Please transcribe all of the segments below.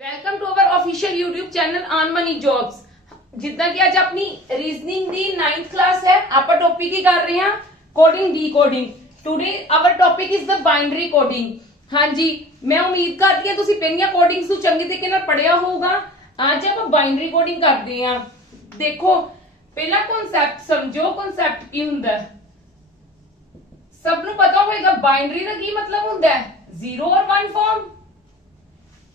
Welcome to our official YouTube channel on money jobs. ਜਿੱਦਾਂ ਕਿ ਅੱਜ ਆਪਣੀ ਰੀਜ਼ਨਿੰਗ ਦੀ 9th ਕਲਾਸ ਹੈ, ਆਪਾਂ ਟੌਪਿਕ ਹੀ ਕਰ ਰਹੇ ਹਾਂ coding decoding. Today our topic is the binary coding. ਹਾਂਜੀ, ਮੈਂ ਉਮੀਦ ਕਰਦੀ ਹਾਂ ਤੁਸੀਂ ਪਹਿਲੀਆਂ ਕੋਡਿੰਗਸ ਨੂੰ ਚੰਗੇ ਤਰੀਕੇ ਨਾਲ ਪੜਿਆ ਹੋਊਗਾ। ਅੱਜ ਆਪਾਂ ਬਾਈਨਰੀ ਕੋਡਿੰਗ ਕਰਦੇ ਹਾਂ। ਦੇਖੋ, ਪਹਿਲਾ ਕਨਸੈਪਟ ਸਮਝੋ, ਕਨਸੈਪਟ ਕੀ ਹੁੰਦਾ ਹੈ। ਸਭ ਨੂੰ ਪਤਾ ਹੋਵੇਗਾ ਬਾਈਨਰੀ ਦਾ ਕੀ ਮਤਲਬ ਹੁੰਦਾ ਹੈ, 0 ਔਰ 1 form.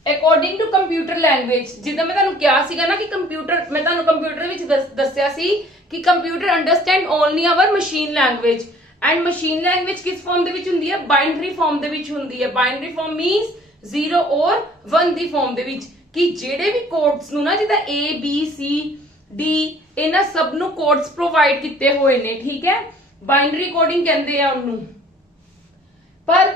According to computer language, ਜਿੱਦਾਂ ਮੈਂ ਤੁਹਾਨੂੰ ਕਿਹਾ ਸੀਗਾ ਨਾ ਕਿ ਕੰਪਿਊਟਰ, ਮੈਂ ਤੁਹਾਨੂੰ ਕੰਪਿਊਟਰ ਵਿੱਚ ਦੱਸਿਆ ਸੀ ਕਿ computer understand only our machine language. And machine language ਕਿਸ ਫਾਰਮ ਦੇ ਵਿੱਚ ਹੁੰਦੀ ਹੈ, ਬਾਈਨਰੀ ਫਾਰਮ ਦੇ ਵਿੱਚ ਹੁੰਦੀ ਹੈ। ਬਾਈਨਰੀ ਫਾਰਮ ਮੀਨਸ 0 ਔਰ 1 ਦੀ ਫਾਰਮ ਦੇ ਵਿੱਚ, ਕਿ ਜਿਹੜੇ ਵੀ ਕੋਡਸ ਨੂੰ ਨਾ, ਜਿੱਦਾਂ A B C D, ਇਹਨਾਂ ਸਭ ਨੂੰ ਕੋਡਸ ਪ੍ਰੋਵਾਈਡ ਕੀਤੇ ਹੋਏ ਨੇ। ਠੀਕ ਹੈ, ਬਾਈਨਰੀ ਕੋਡਿੰਗ ਕਹਿੰਦੇ ਆ ਉਹਨੂੰ। ਪਰ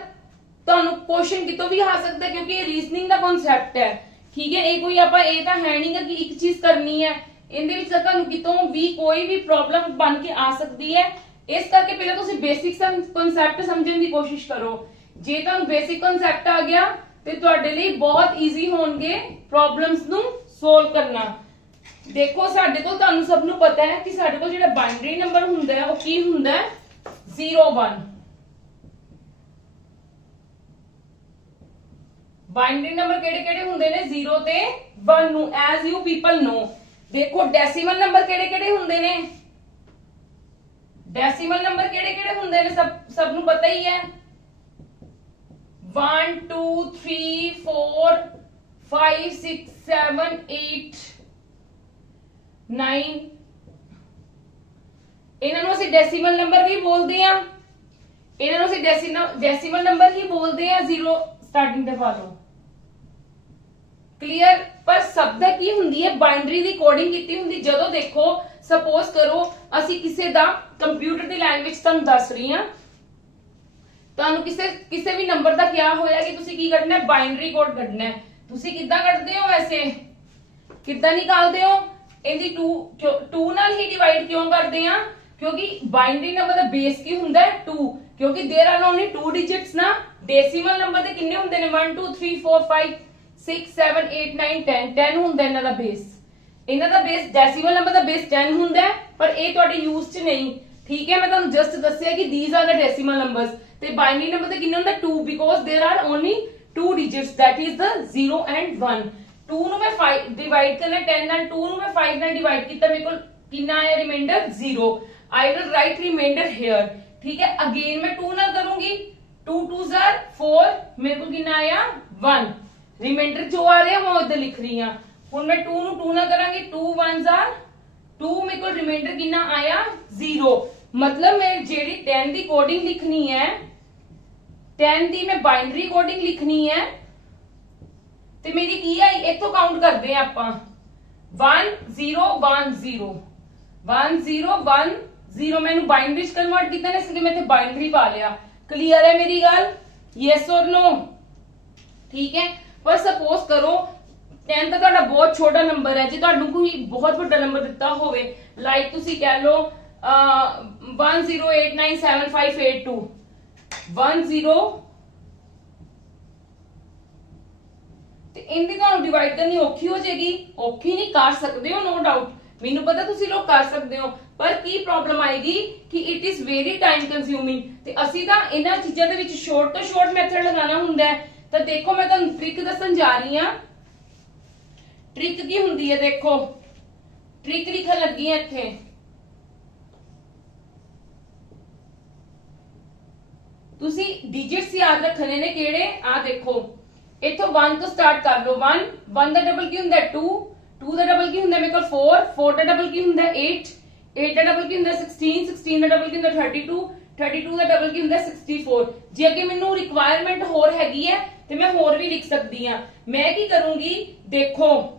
ਤੁਹਾਨੂੰ ਕੁਐਸਚਨ ਕਿਤੋਂ ਵੀ ਆ ਸਕਦਾ, ਕਿਉਂਕਿ ਇਹ ਰੀਜ਼ਨਿੰਗ ਦਾ ਕਨਸੈਪਟ ਹੈ। ਠੀਕ ਹੈ, ਇਹ ਕੋਈ ਆਪਾਂ ਇਹ ਤਾਂ ਹੈ ਨਹੀਂ ਕਿ ਇੱਕ ਚੀਜ਼ ਕਰਨੀ ਹੈ। ਇਹਦੇ ਵਿੱਚ ਤੁਹਾਨੂੰ ਕਿਤੋਂ ਵੀ ਕੋਈ ਵੀ ਪ੍ਰੋਬਲਮ ਬਣ ਕੇ ਆ ਸਕਦੀ ਹੈ। ਇਸ ਕਰਕੇ ਪਹਿਲਾਂ ਤੁਸੀਂ ਬੇਸਿਕ ਕਨਸੈਪਟ ਸਮਝਣ ਦੀ ਕੋਸ਼ਿਸ਼ ਕਰੋ। ਜੇ ਤੁਹਾਨੂੰ ਬੇਸਿਕ ਕਨਸੈਪਟ ਆ ਗਿਆ ਤੇ ਤੁਹਾਡੇ ਲਈ ਬਹੁਤ ਈਜ਼ੀ ਹੋਣਗੇ ਪ੍ਰੋਬਲਮਸ ਨੂੰ ਸੋਲਵ ਕਰਨਾ। ਦੇਖੋ, ਸਾਡੇ ਕੋਲ, ਤੁਹਾਨੂੰ ਸਭ ਨੂੰ ਪਤਾ ਹੈ ਕਿ ਸਾਡੇ ਕੋਲ ਜਿਹੜਾ ਬਾਈਨਰੀ ਨੰਬਰ ਹੁੰਦਾ ਹੈ ਉਹ ਕੀ ਹੁੰਦਾ ਹੈ, 0 1। ਬਾਈਨਰੀ ਨੰਬਰ ਕਿਹੜੇ ਕਿਹੜੇ ਹੁੰਦੇ ਨੇ, 0 ਤੇ 1 ਨੂੰ, ਐਜ਼ ਯੂ ਪੀਪਲ ਨੋ। ਦੇਖੋ, ਡੈਸੀਮਲ ਨੰਬਰ ਕਿਹੜੇ ਕਿਹੜੇ ਹੁੰਦੇ ਨੇ, ਡੈਸੀਮਲ ਨੰਬਰ ਕਿਹੜੇ ਕਿਹੜੇ ਹੁੰਦੇ ਨੇ, ਸਭ ਨੂੰ ਪਤਾ ਹੀ ਹੈ। 1 2 3 4 5 6 7 8 9। ਇਹਨਾਂ ਨੂੰ ਅਸੀਂ ਡੈਸੀਮਲ ਨੰਬਰ ਵੀ ਬੋਲਦੇ ਆ, ਇਹਨਾਂ ਨੂੰ ਅਸੀਂ ਡੈਸੀਮਲ ਨੰਬਰ ਹੀ ਬੋਲਦੇ ਆ। 0 ਸਟਾਰਟਿੰਗ ਤੇ ਪਾ ਲਓ। ਕਲੀਅਰ। ਪਰ ਸਭ ਦਾ ਕੀ ਹੁੰਦੀ ਹੈ, ਬਾਈਨਰੀ ਦੀ ਕੋਡਿੰਗ ਕੀਤੀ ਹੁੰਦੀ। ਜਦੋਂ ਦੇਖੋ, ਸਪੋਜ਼ ਕਰੋ ਅਸੀਂ ਕਿਸੇ ਦਾ ਕੰਪਿਊਟਰ ਦੀ ਲੈਂਗੁਏਜ ਤੁਹਾਨੂੰ ਦੱਸ ਰਹੀ ਹਾਂ, ਤੁਹਾਨੂੰ ਕਿਸੇ ਵੀ ਨੰਬਰ ਦਾ ਕਿਹਾ ਹੋਇਆ ਕਿ ਤੁਸੀਂ ਕੀ ਕੱਢਣਾ ਹੈ, ਬਾਈਨਰੀ ਕੋਡ ਕੱਢਣਾ ਹੈ। ਤੁਸੀਂ ਕਿੱਦਾਂ ਕੱਢਦੇ ਹੋ, ਵੈਸੇ ਕਿੱਦਾਂ ਨਿਕਾਲਦੇ ਹੋ? ਇਹਦੀ 2 ਨਾਲ ਹੀ ਡਿਵਾਈਡ ਕਿਉਂ ਕਰਦੇ ਆ? ਕਿਉਂਕਿ ਬਾਈਨਰੀ ਨੰਬਰ ਦਾ ਬੇਸ ਕੀ ਹੁੰਦਾ ਹੈ, 2। ਕਿਉਂਕਿ देयर आर ओनली 2 डिजिट्स ना। डेसिमल नंबर ਦੇ ਕਿੰਨੇ ਹੁੰਦੇ ਨੇ, 1 2 3 4 5 6 7 8 9 10 10 ਹੁੰਦਾ ਇਹਨਾਂ ਦਾ ਬੇਸ। ਇਹਨਾਂ ਦਾ ਬੇਸ, ਡੈਸੀਮਲ ਨੰਬਰ ਦਾ ਬੇਸ 10 ਹੁੰਦਾ ਹੈ, ਪਰ ਇਹ ਤੁਹਾਡੇ ਯੂਜ਼ 'ਚ ਨਹੀਂ। ਠੀਕ ਹੈ, ਮੈਂ ਤੁਹਾਨੂੰ ਜਸਟ ਦੱਸਿਆ ਕਿ these are the decimal numbers। ਤੇ ਬਾਈਨਰੀ ਨੰਬਰ ਦੇ ਕਿੰਨੇ ਹੁੰਦਾ, 2, because there are only 2 digits, that is the 0 and 1। 2 ਨੂੰ ਮੈਂ 5 ਡਿਵਾਈਡ ਕਰਨਾ 10 ਨਾਲ, 2 ਨੂੰ ਮੈਂ 5 ਨਾਲ ਡਿਵਾਈਡ ਕੀਤਾ, ਮੇਰੇ ਕੋਲ ਕਿੰਨਾ ਆਇਆ reminder, 0। I will write remainder here। ठीक है, अगेन मैं 2 ਨਾਲ ਕਰੂੰਗੀ, 2 2s are 4, ਮੇਰੇ ਕੋਲ ਕਿੰਨਾ ਆਇਆ, 1। ਰਿਮਾਈਂਡਰ ਜੋ ਆ ਰਿਹਾ ਮੈਂ ਉਧਰ ਲਿਖ ਰਹੀ ਹਾਂ। ਹੁਣ ਮੈਂ 2 ਨੂੰ 2 ਨਾਲ ਕਰਾਂਗੀ, 2 1s are 2, ਮੇਰੇ ਕੋਲ ਰਿਮਾਈਂਡਰ ਕਿੰਨਾ ਆਇਆ, 0। मतलब मैं ਜਿਹੜੀ 10 ਦੀ ਕੋਡਿੰਗ ਲਿਖਣੀ ਹੈ, 10 ਦੀ ਮੈਂ ਬਾਈਨਰੀ ਕੋਡਿੰਗ ਲਿਖਣੀ ਹੈ, ਤੇ ਮੇਰੀ ਕੀ ਆਈ, ਇੱਥੋਂ ਕਾਊਂਟ ਕਰਦੇ ਆ ਆਪਾਂ, 1 0 1 0 1 0 1 0। मैंने बाइनरी च कन्वर्ट किया ना, इसलिए मैं इत्थे बाइनरी पा लिया। क्लियर है मेरी गल, यस और नो? ठीक है। पर सपोज करो 10 ਤਾਂ ਤੁਹਾਡਾ ਬਹੁਤ ਛੋਟਾ ਨੰਬਰ ਹੈ, ਜੇ ਤੁਹਾਨੂੰ ਕੋਈ ਬਹੁਤ ਵੱਡਾ ਨੰਬਰ ਦਿੱਤਾ ਹੋਵੇ, ਲਾਈਕ ਤੁਸੀਂ ਕਹਿ ਲਓ 10897582 10, ਤੇ ਇਹਦੀ ਤੁਹਾਨੂੰ ਡਿਵਾਈਡ ਕਰਨੀ ਔਖੀ ਹੋ ਜਾਏਗੀ। ਔਖੀ ਨਹੀਂ, ਕਰ ਸਕਦੇ ਹੋ, ਨੋ ਡਾਊਟ, ਮੈਨੂੰ ਪਤਾ ਤੁਸੀਂ ਲੋਕ ਕਰ ਸਕਦੇ ਹੋ। ਪਰ ਕੀ ਪ੍ਰੋਬਲਮ ਆਏਗੀ ਕਿ it is very time consuming, ਤੇ ਅਸੀਂ ਤਾਂ ਇਹਨਾਂ ਚੀਜ਼ਾਂ ਦੇ ਵਿੱਚ ਸ਼ੋਰਟ ਤੋਂ ਸ਼ੋਰਟ ਮੈਥਡ ਲਗਾਉਣਾ ਹੁੰਦਾ ਹੈ। ਤਾਂ ਦੇਖੋ, ਮੈਂ ਤੁਹਾਨੂੰ ਟ੍ਰਿਕ ਦੱਸਣ ਜਾ ਰਹੀ ਹਾਂ। ਟ੍ਰਿਕ ਕੀ ਹੁੰਦੀ ਹੈ, ਦੇਖੋ, ਟ੍ਰਿਕ ਲਿਖਣ ਲੱਗੀ ਹੈ ਇੱਥੇ। ਤੁਸੀਂ ਡਿਜਿਟਸ ਯਾਦ ਰੱਖਣੇ ਨੇ ਕਿਹੜੇ, ਆ ਦੇਖੋ, ਇੱਥੋਂ 1 ਤੋਂ ਸਟਾਰਟ ਕਰ ਲਓ। 1 ਦਾ ਡਬਲ ਕੀ ਹੁੰਦਾ, 2 2 ਦਾ ਡਬਲ ਕੀ ਹੁੰਦਾ, ਮੇਰੇ ਕੋਲ 4 4 ਦਾ ਡਬਲ ਕੀ ਹੁੰਦਾ, 8 8 ਦਾ ਡਬਲ ਕੀ ਹੁੰਦਾ, 16 16 ਦਾ ਡਬਲ ਕੀ ਹੁੰਦਾ, 32 32 ਦਾ ਡਬਲ ਕੀ ਹੁੰਦਾ, 64। ਜੇ ਅੱਗੇ ਮੈਨੂੰ ਰਿਕੁਆਇਰਮੈਂਟ ਹੋਰ ਹੈਗੀ ਹੈ ਤੇ ਮੈਂ ਹੋਰ ਵੀ ਲਿਖ ਸਕਦੀ ਹਾਂ। ਮੈਂ ਕੀ ਕਰੂੰਗੀ, ਦੇਖੋ,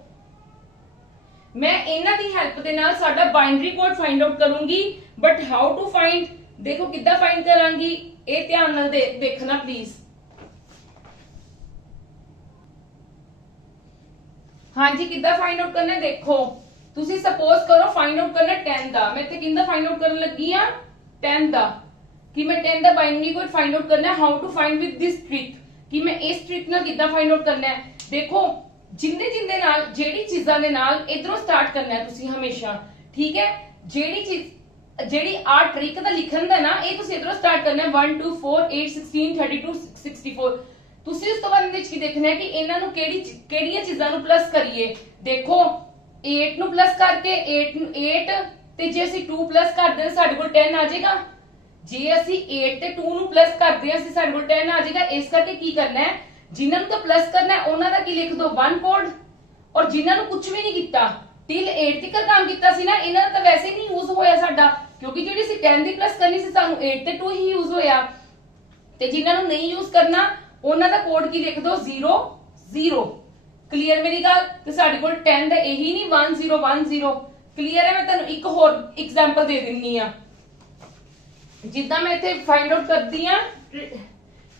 ਮੈਂ ਇਹਨਾਂ ਦੀ ਹੈਲਪ ਦੇ ਨਾਲ ਸਾਡਾ ਬਾਈਨਰੀ ਕੋਡ ਫਾਈਂਡ ਆਊਟ ਕਰੂੰਗੀ। ਬਟ ਹਾਊ ਟੂ ਫਾਈਂਡ, ਦੇਖੋ ਕਿੱਦਾਂ ਫਾਈਂਡ ਕਰਾਂਗੀ, ਇਹ ਧਿਆਨ ਨਾਲ ਦੇਖਣਾ ਪਲੀਜ਼। ਹਾਂਜੀ, ਕਿੱਦਾਂ ਫਾਈਂਡ ਆਊਟ ਕਰਨਾ, ਦੇਖੋ, ਤੁਸੀਂ ਸਪੋਜ਼ ਕਰੋ ਫਾਈਂਡ ਆਊਟ ਕਰਨਾ 10 ਦਾ। ਮੈਂ ਇੱਥੇ ਕਿੰਦਾ ਫਾਈਂਡ ਆਊਟ ਕਰਨ ਲੱਗੀ ਆ, 10 ਦਾ, ਕਿ ਮੈਂ 10 ਦਾ ਬਾਈਨਰੀ ਕੋਡ ਫਾਈਂਡ ਆਊਟ ਕਰਨਾ। How to find with this trick, कि मैं इस ट्रिक ना कितना फाइंड आउट करना है। देखो ਜਿੰਦੇ ਜਿੰਦੇ ਨਾਲ ਜਿਹੜੀ ਚੀਜ਼ਾਂ ਦੇ ਨਾਲ ਇਧਰੋਂ ਸਟਾਰਟ ਕਰਨਾ ਹੈ ਤੁਸੀਂ ਹਮੇਸ਼ਾ, ਠੀਕ ਹੈ। ਜਿਹੜੀ ਚੀਜ਼ ਜਿਹੜੀ ਆ ਟ੍ਰਿਕ ਦਾ ਲਿਖਣ ਦਾ ਨਾ, ਇਹ ਤੁਸੀਂ ਇਧਰੋਂ ਸਟਾਰਟ ਕਰਨਾ ਹੈ 1 2 4 8 16 32 64। ਤੁਸੀਂ ਉਸ ਤੋਂ ਬਾਅਦ ਵਿੱਚ ਕੀ ਦੇਖਣਾ ਹੈ ਕਿ ਇਹਨਾਂ ਨੂੰ ਕਿਹੜੀਆਂ ਚੀਜ਼ਾਂ ਨੂੰ ਪਲੱਸ ਕਰੀਏ। ਦੇਖੋ 8 ਨੂੰ ਪਲੱਸ ਕਰਕੇ 8 ਨੂੰ 8 ਤੇ ਜੇ ਅਸੀਂ 2 ਪਲੱਸ ਕਰਦੇ ਹਾਂ ਸਾਡੇ ਕੋਲ 10 ਆ ਜਾਏਗਾ। ਜੇ ਅਸੀਂ 8 ਤੇ 2 ਨੂੰ ਪਲੱਸ ਕਰਦੇ ਹਾਂ ਸਾਡੇ ਕੋਲ 10 ਆ ਜਾਏਗਾ। ਇਸ ਕਰਕੇ ਕੀ ਕਰਨਾ ਹੈ, ਜਿਨ੍ਹਾਂ ਨੂੰ ਤਾਂ ਪਲੱਸ ਕਰਨਾ ਹੈ ਉਹਨਾਂ ਦਾ ਕੀ ਲਿਖ ਦੋ 1 ਕੋਡ, ਔਰ ਜਿਨ੍ਹਾਂ ਨੂੰ ਕੁਝ ਵੀ ਨਹੀਂ ਕੀਤਾ ਟਿਲ 8 ਤੱਕ ਕੰਮ ਕੀਤਾ ਸੀ ਨਾ, ਇਹਨਾਂ ਦਾ ਤਾਂ ਵੈਸੇ ਨਹੀਂ ਯੂਜ਼ ਹੋਇਆ ਸਾਡਾ, ਕਿਉਂਕਿ ਜਿਹੜੀ ਸੀ 10 ਦੀ ਪਲੱਸ ਕਰਨੀ ਸੀ ਸਾਨੂੰ 8 ਤੇ 2 ਹੀ ਯੂਜ਼ ਹੋਇਆ। ਤੇ ਜਿਨ੍ਹਾਂ ਨੂੰ ਨਹੀਂ ਯੂਜ਼ ਕਰਨਾ ਉਹਨਾਂ ਦਾ ਕੋਡ ਕੀ ਲਿਖ ਦੋ 0 0। ਕਲੀਅਰ ਮੇਰੀ ਗੱਲ? ਤੇ ਸਾਡੇ ਕੋਲ 10 ਦਾ ਇਹੀ ਨਹੀਂ 1 0 1 0। ਕਲੀਅਰ ਹੈ? ਮੈਂ ਤੁਹਾਨੂੰ ਇੱਕ ਹੋਰ ਐਗਜ਼ਾਮਪਲ ਦੇ ਦਿੰਨੀ ਆ, ਜਿੱਦਾਂ ਮੈਂ ਇੱਥੇ ਫਾਈਂਡ ਆਊਟ ਕਰਦੀ ਆ।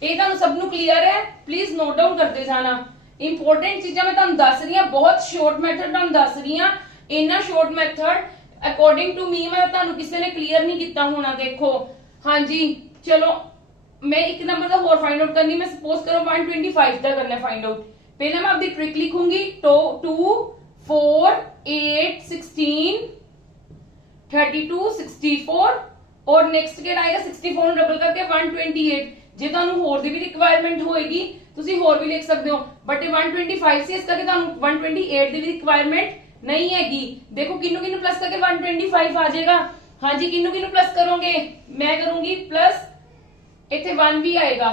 ਇਹ ਤੁਹਾਨੂੰ ਸਭ ਨੂੰ ਕਲੀਅਰ ਹੈ? ਪਲੀਜ਼ ਨੋਟ ਡਾਊਨ ਕਰਦੇ ਜਾਣਾ। ਇੰਪੋਰਟੈਂਟ ਚੀਜ਼ਾਂ ਮੈਂ ਤੁਹਾਨੂੰ ਦੱਸ ਰਹੀ ਹਾਂ, ਬਹੁਤ ਸ਼ਾਰਟ ਮੈਥਡ ਤੁਹਾਨੂੰ ਦੱਸ ਰਹੀ ਹਾਂ। ਇੰਨਾ short method according to me ਮੈਂ ਤੁਹਾਨੂੰ ਕਿਸੇ ਨੇ ਕਲੀਅਰ ਨਹੀਂ ਕੀਤਾ ਹੋਣਾ। ਦੇਖੋ ਹਾਂਜੀ ਚਲੋ ਮੈਂ ਇੱਕ ਨੰਬਰ ਦਾ ਹੋਰ ਫਾਈਂਡ ਆਊਟ ਕਰਨੀ। ਮੈਂ ਸਪੋਜ਼ ਕਰੋ 125 ਦਾ ਕਰਨਾ ਫਾਈਂਡ ਆਊਟ। ਪਹਿਲਾਂ ਮੈਂ ਆਪਦੀ ਟ੍ਰਿਕ ਲਿਖੂੰਗੀ 2 4 8 16 32 64 और नेक्स्ट ਕਿਹੜਾ ਆਏਗਾ 64 ਨੂੰ ਡਬਲ ਕਰਕੇ 128। ਜੇ ਤੁਹਾਨੂੰ ਹੋਰ ਦੀ ਵੀ ਰਿਕੁਆਇਰਮੈਂਟ ਹੋਏਗੀ ਤੁਸੀਂ ਹੋਰ ਵੀ ਲਿਖ ਸਕਦੇ ਹੋ, ਬਟ ਇਹ 125 ਸੀ ਇਸ ਕਰਕੇ ਤੁਹਾਨੂੰ 128 ਦੀ ਵੀ ਰਿਕੁਆਇਰਮੈਂਟ ਨਹੀਂ ਹੈਗੀ। ਦੇਖੋ ਕਿੰਨੂ ਕਿੰਨੂ ਪਲੱਸ ਕਰਕੇ 125 ਆ ਜਾਏਗਾ। ਹਾਂਜੀ ਕਿੰਨੂ ਕਿੰਨੂ ਪਲੱਸ ਕਰੋਗੇ? ਮੈਂ ਕਰੂੰਗੀ ਪਲੱਸ, ਇੱਥੇ 1 ਵੀ ਆਏਗਾ,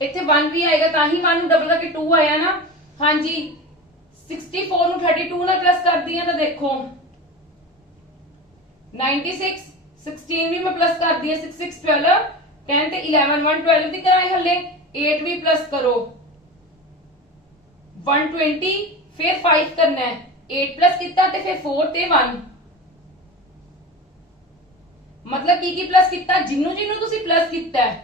ਇੱਥੇ 1 ਵੀ ਆਏਗਾ, ਤਾਂ ਹੀ 1 ਨੂੰ ਡਬਲ ਕਰਕੇ 2 ਆਇਆ ਨਾ। ਹਾਂਜੀ 64 ਨੂੰ 32 ਨਾਲ ਪਲੱਸ ਕਰਦੀ ਆ ਤਾਂ ਦੇਖੋ 96 16 ਵੀ ਮੈਂ ਪਲੱਸ ਕਰਦੀ ਆ 6 6 12 10 ਤੇ 11 112 ਦੀ ਕਰਾਏ ਹੱਲੇ 8 ਵੀ ਪਲੱਸ ਕਰੋ 120 ਫਿਰ 5 ਕਰਨਾ ਹੈ 8 ਪਲੱਸ ਕੀਤਾ ਤੇ ਫਿਰ 4 ਤੇ 1 मतलब की प्लस किता जिन्नू जिन्नू तुसी प्लस किता है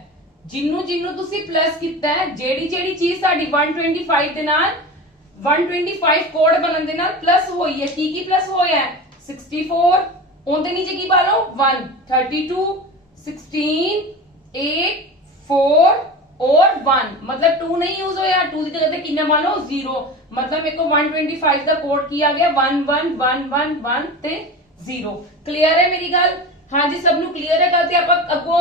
जिन्नू जिन्नू तुसी प्लस किता है जेड़ी जेड़ी चीज साडी 125 दे नाल 125 कोड बनन दे नाल प्लस होई है की प्लस होया है 64 ओंदे नीचे की पा लो 1 32 16 8 4 और 1 मतलब 2 नहीं यूज होया 2 की जगह पे कितना मान लो 0 मतलब मेरे को 125 का कोड किया गया 1 1 1 1 1 ते 0 क्लियर है मेरी गल हाँ जी सब क्लियर है कल आप अगो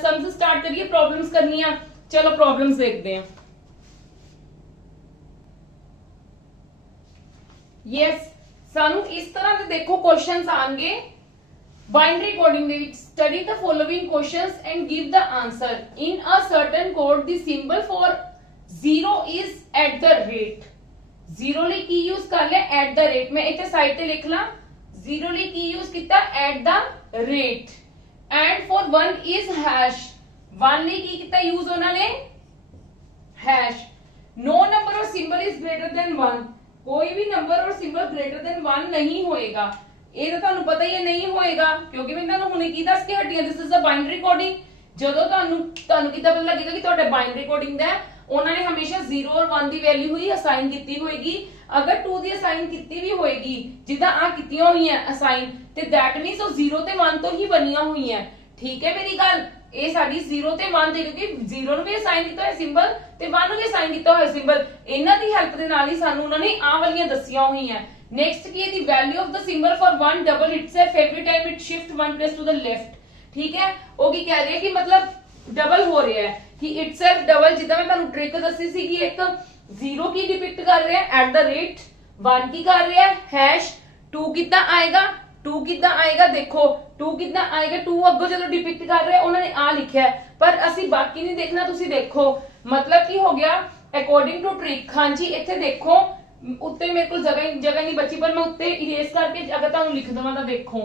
सम्स स्टार्ट करिए प्रॉब्लम्स करनी है चलो प्रॉब्लम्स देखते हैं यस सानू इस तरह से देखो क्वेश्चंस आएंगे binary coding they which study the following questions and give the answer in a certain code the symbol for 0 is at the rate 0 ਲਈ ਕੀ यूज कर ले एट द रेट मैं इथे साइड ते लिख ला 0 ਲਈ ਕੀ यूज किया at the rate and for 1 is hash 1 ਲਈ ਕੀ ਕੀਤਾ यूज ਉਹਨਾਂ ਨੇ हैश नो नंबर और सिंबल इज ग्रेटर देन 1 कोई भी नंबर और सिंबल ग्रेटर देन 1 नहीं होएगा ਇਹ ਤਾਂ ਤੁਹਾਨੂੰ ਪਤਾ ਹੀ ਹੈ ਨਹੀਂ ਹੋਏਗਾ ਕਿਉਂਕਿ ਮੈਂ ਤੁਹਾਨੂੰ ਹੁਣੇ ਕੀ ਦੱਸ ਕੇ ਹਟੀਆਂ this is a binary coding ਜਦੋਂ ਤੁਹਾਨੂੰ ਕਿੱਦਾਂ ਪਤਾ ਲੱਗੇਗਾ ਕਿ ਤੁਹਾਡਾ ਬਾਈਨਰੀ ਕੋਡਿੰਗ ਦਾ ਉਹਨਾਂ ਨੇ ਹਮੇਸ਼ਾ 0 ਔਰ 1 ਦੀ ਵੈਲਿਊ ਹੀ ਅਸਾਈਨ ਕੀਤੀ ਹੋਏਗੀ ਅਗਰ 2 ਦੀ ਅਸਾਈਨ ਕੀਤੀ ਵੀ ਹੋਏਗੀ ਜਿੱਦਾਂ ਆ ਕੀਤੀਆਂ ਹੋਈਆਂ ਅਸਾਈਨ ਤੇ ਦੈਟ ਮੀਨਸ ਉਹ 0 ਤੇ 1 ਤੋਂ ਹੀ ਬਣੀਆਂ ਹੋਈਆਂ ਠੀਕ ਹੈ ਮੇਰੀ ਗੱਲ ਇਹ ਸਾਡੀ 0 ਤੇ 1 ਦੇ ਕਿਉਂਕਿ 0 ਨੂੰ ਵੀ ਅਸਾਈਨ ਕੀਤਾ ਹੋਇਆ ਸਿੰਬਲ ਤੇ 1 ਨੂੰ ਵੀ ਅਸਾਈਨ ਕੀਤਾ ਹੋਇਆ ਸਿੰਬਲ ਇਹਨਾਂ ਦੀ ਹੈਲਪ ਦੇ ਨਾਲ ਹੀ ਸਾਨੂੰ ਉਹਨਾਂ ਨੇ ਆਹ ਵਾਲੀਆਂ ਦੱਸੀਆਂ ਹੋਈਆਂ नेक्स्ट की है the value of the symbol for 1 double itself every time it shift 1 place to the left ठीक है ਉਹ ਕੀ ਕਹਿ ਰਹੀ ਹੈ ਕਿ ਮਤਲਬ ਡਬਲ ਹੋ ਰਿਹਾ ਹੈ ਕਿ itself ਡਬਲ ਜਿੱਦਾਂ ਮੈਂ ਤੁਹਾਨੂੰ ਟ੍ਰਿਕ ਦੱਸੀ ਸੀ ਕਿ ਇੱਕ 0 ਕੀ ਡਿਪਿਕਟ ਕਰ ਰਿਹਾ ਹੈ at the rate 1 ਕੀ ਕਰ ਰਿਹਾ ਹੈ hash 2 ਕਿੱਦਾਂ ਆਏਗਾ 2 ਕਿੱਦਾਂ ਆਏਗਾ ਦੇਖੋ 2 ਕਿੱਦਾਂ ਆਏਗਾ 2 ਅੱਗੋਂ ਜਦੋਂ ਡਿਪਿਕਟ ਕਰ ਰਿਹਾ ਉਹਨਾਂ ਨੇ ਆ ਲਿਖਿਆ ਪਰ ਅਸੀਂ ਬਾਕੀ ਨਹੀਂ ਦੇਖਣਾ ਤੁਸੀਂ ਦੇਖੋ ਮਤਲਬ ਕੀ ਹੋ ਗਿਆ ਅਕੋਰਡਿੰਗ ਟੂ ਟ੍ਰਿਕ ਹਾਂਜੀ ਇੱਥੇ ਦੇਖੋ ਉੱਤੇ ਮੇਰੇ ਕੋਲ ਜਗ੍ਹਾ ਨਹੀਂ ਬਚੀ ਪਰ ਮੈਂ ਉੱਤੇ ਇਰੇਜ਼ ਕਰਕੇ ਅਗਰ ਤੁਹਾਨੂੰ ਲਿਖ ਦਵਾਂ ਤਾਂ ਦੇਖੋ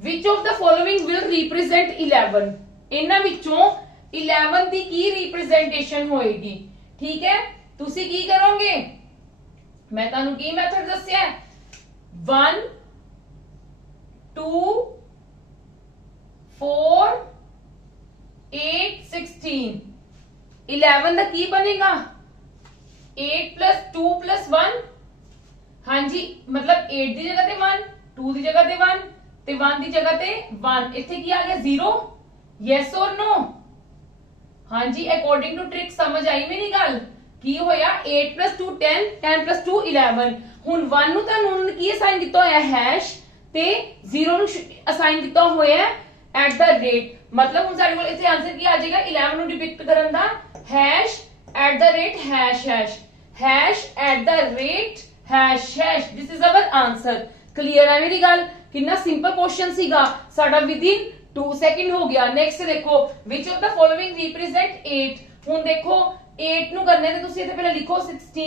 which of the following will represent 11 ਇਹਨਾਂ ਵਿੱਚੋਂ 11 ਦੀ ਕੀ ਰਿਪਰੈਜ਼ੈਂਟੇਸ਼ਨ ਹੋਏਗੀ ਠੀਕ ਹੈ ਤੁਸੀਂ ਕੀ ਕਰੋਗੇ ਮੈਂ ਤੁਹਾਨੂੰ ਕੀ ਮੈਥਡ ਦੱਸਿਆ 1 2 4 8 16 11 ਦਾ ਕੀ ਬਣੇਗਾ 8 plus 2 plus 1 हाँ जी मतलब 8 ਦੀ ਜਗ੍ਹਾ ਤੇ 1 2 ਦੀ ਜਗ੍ਹਾ ਤੇ 1 ਤੇ 1 ਦੀ ਜਗ੍ਹਾ ਤੇ 1 ਇੱਥੇ ਕੀ ਆ ਗਿਆ 0 yes or no हाँ जी अकॉर्डिंग टू ट्रिक समझ आई मेरी गल ਕੀ ਹੋਇਆ 8 + 2 10 10 + 2 11 ਹੁਣ 1 ਨੂੰ ਤੁਹਾਨੂੰ ਉਹਨਾਂ ਨੇ ਕੀ ਅਸਾਈਨ ਕੀਤਾ ਹੋਇਆ ਹੈਸ਼ ਤੇ 0 ਨੂੰ ਅਸਾਈਨ ਕੀਤਾ ਹੋਇਆ ਐਟ ਦਾ ਰੇਟ ਮਤਲਬ ਹੁਣ ਸਾਡੇ ਕੋਲ ਇੱਥੇ ਆਨਸਰ ਕੀ ਆ ਜਾਏਗਾ 11 ਨੂੰ ਡਿਪਿਕਟ ਕਰਨ ਦਾ hash at the rate hash hash hash at the rate hash hash this is our answer clear ਹੈ ਮੇਰੀ ਗੱਲ ਕਿੰਨਾ ਸਿੰਪਲ ਕੁਐਸਚਨ ਸੀਗਾ ਸਾਡਾ ਵਿਦਿਨ 2 ਸੈਕਿੰਡ ਹੋ ਗਿਆ ਨੈਕਸਟ ਦੇਖੋ which of the following represent 8 ਹੁਣ ਦੇਖੋ 8 ਨੂੰ ਕਰਨੇ ਤੇ ਤੁਸੀਂ ਇੱਥੇ ਪਹਿਲਾਂ ਲਿਖੋ 16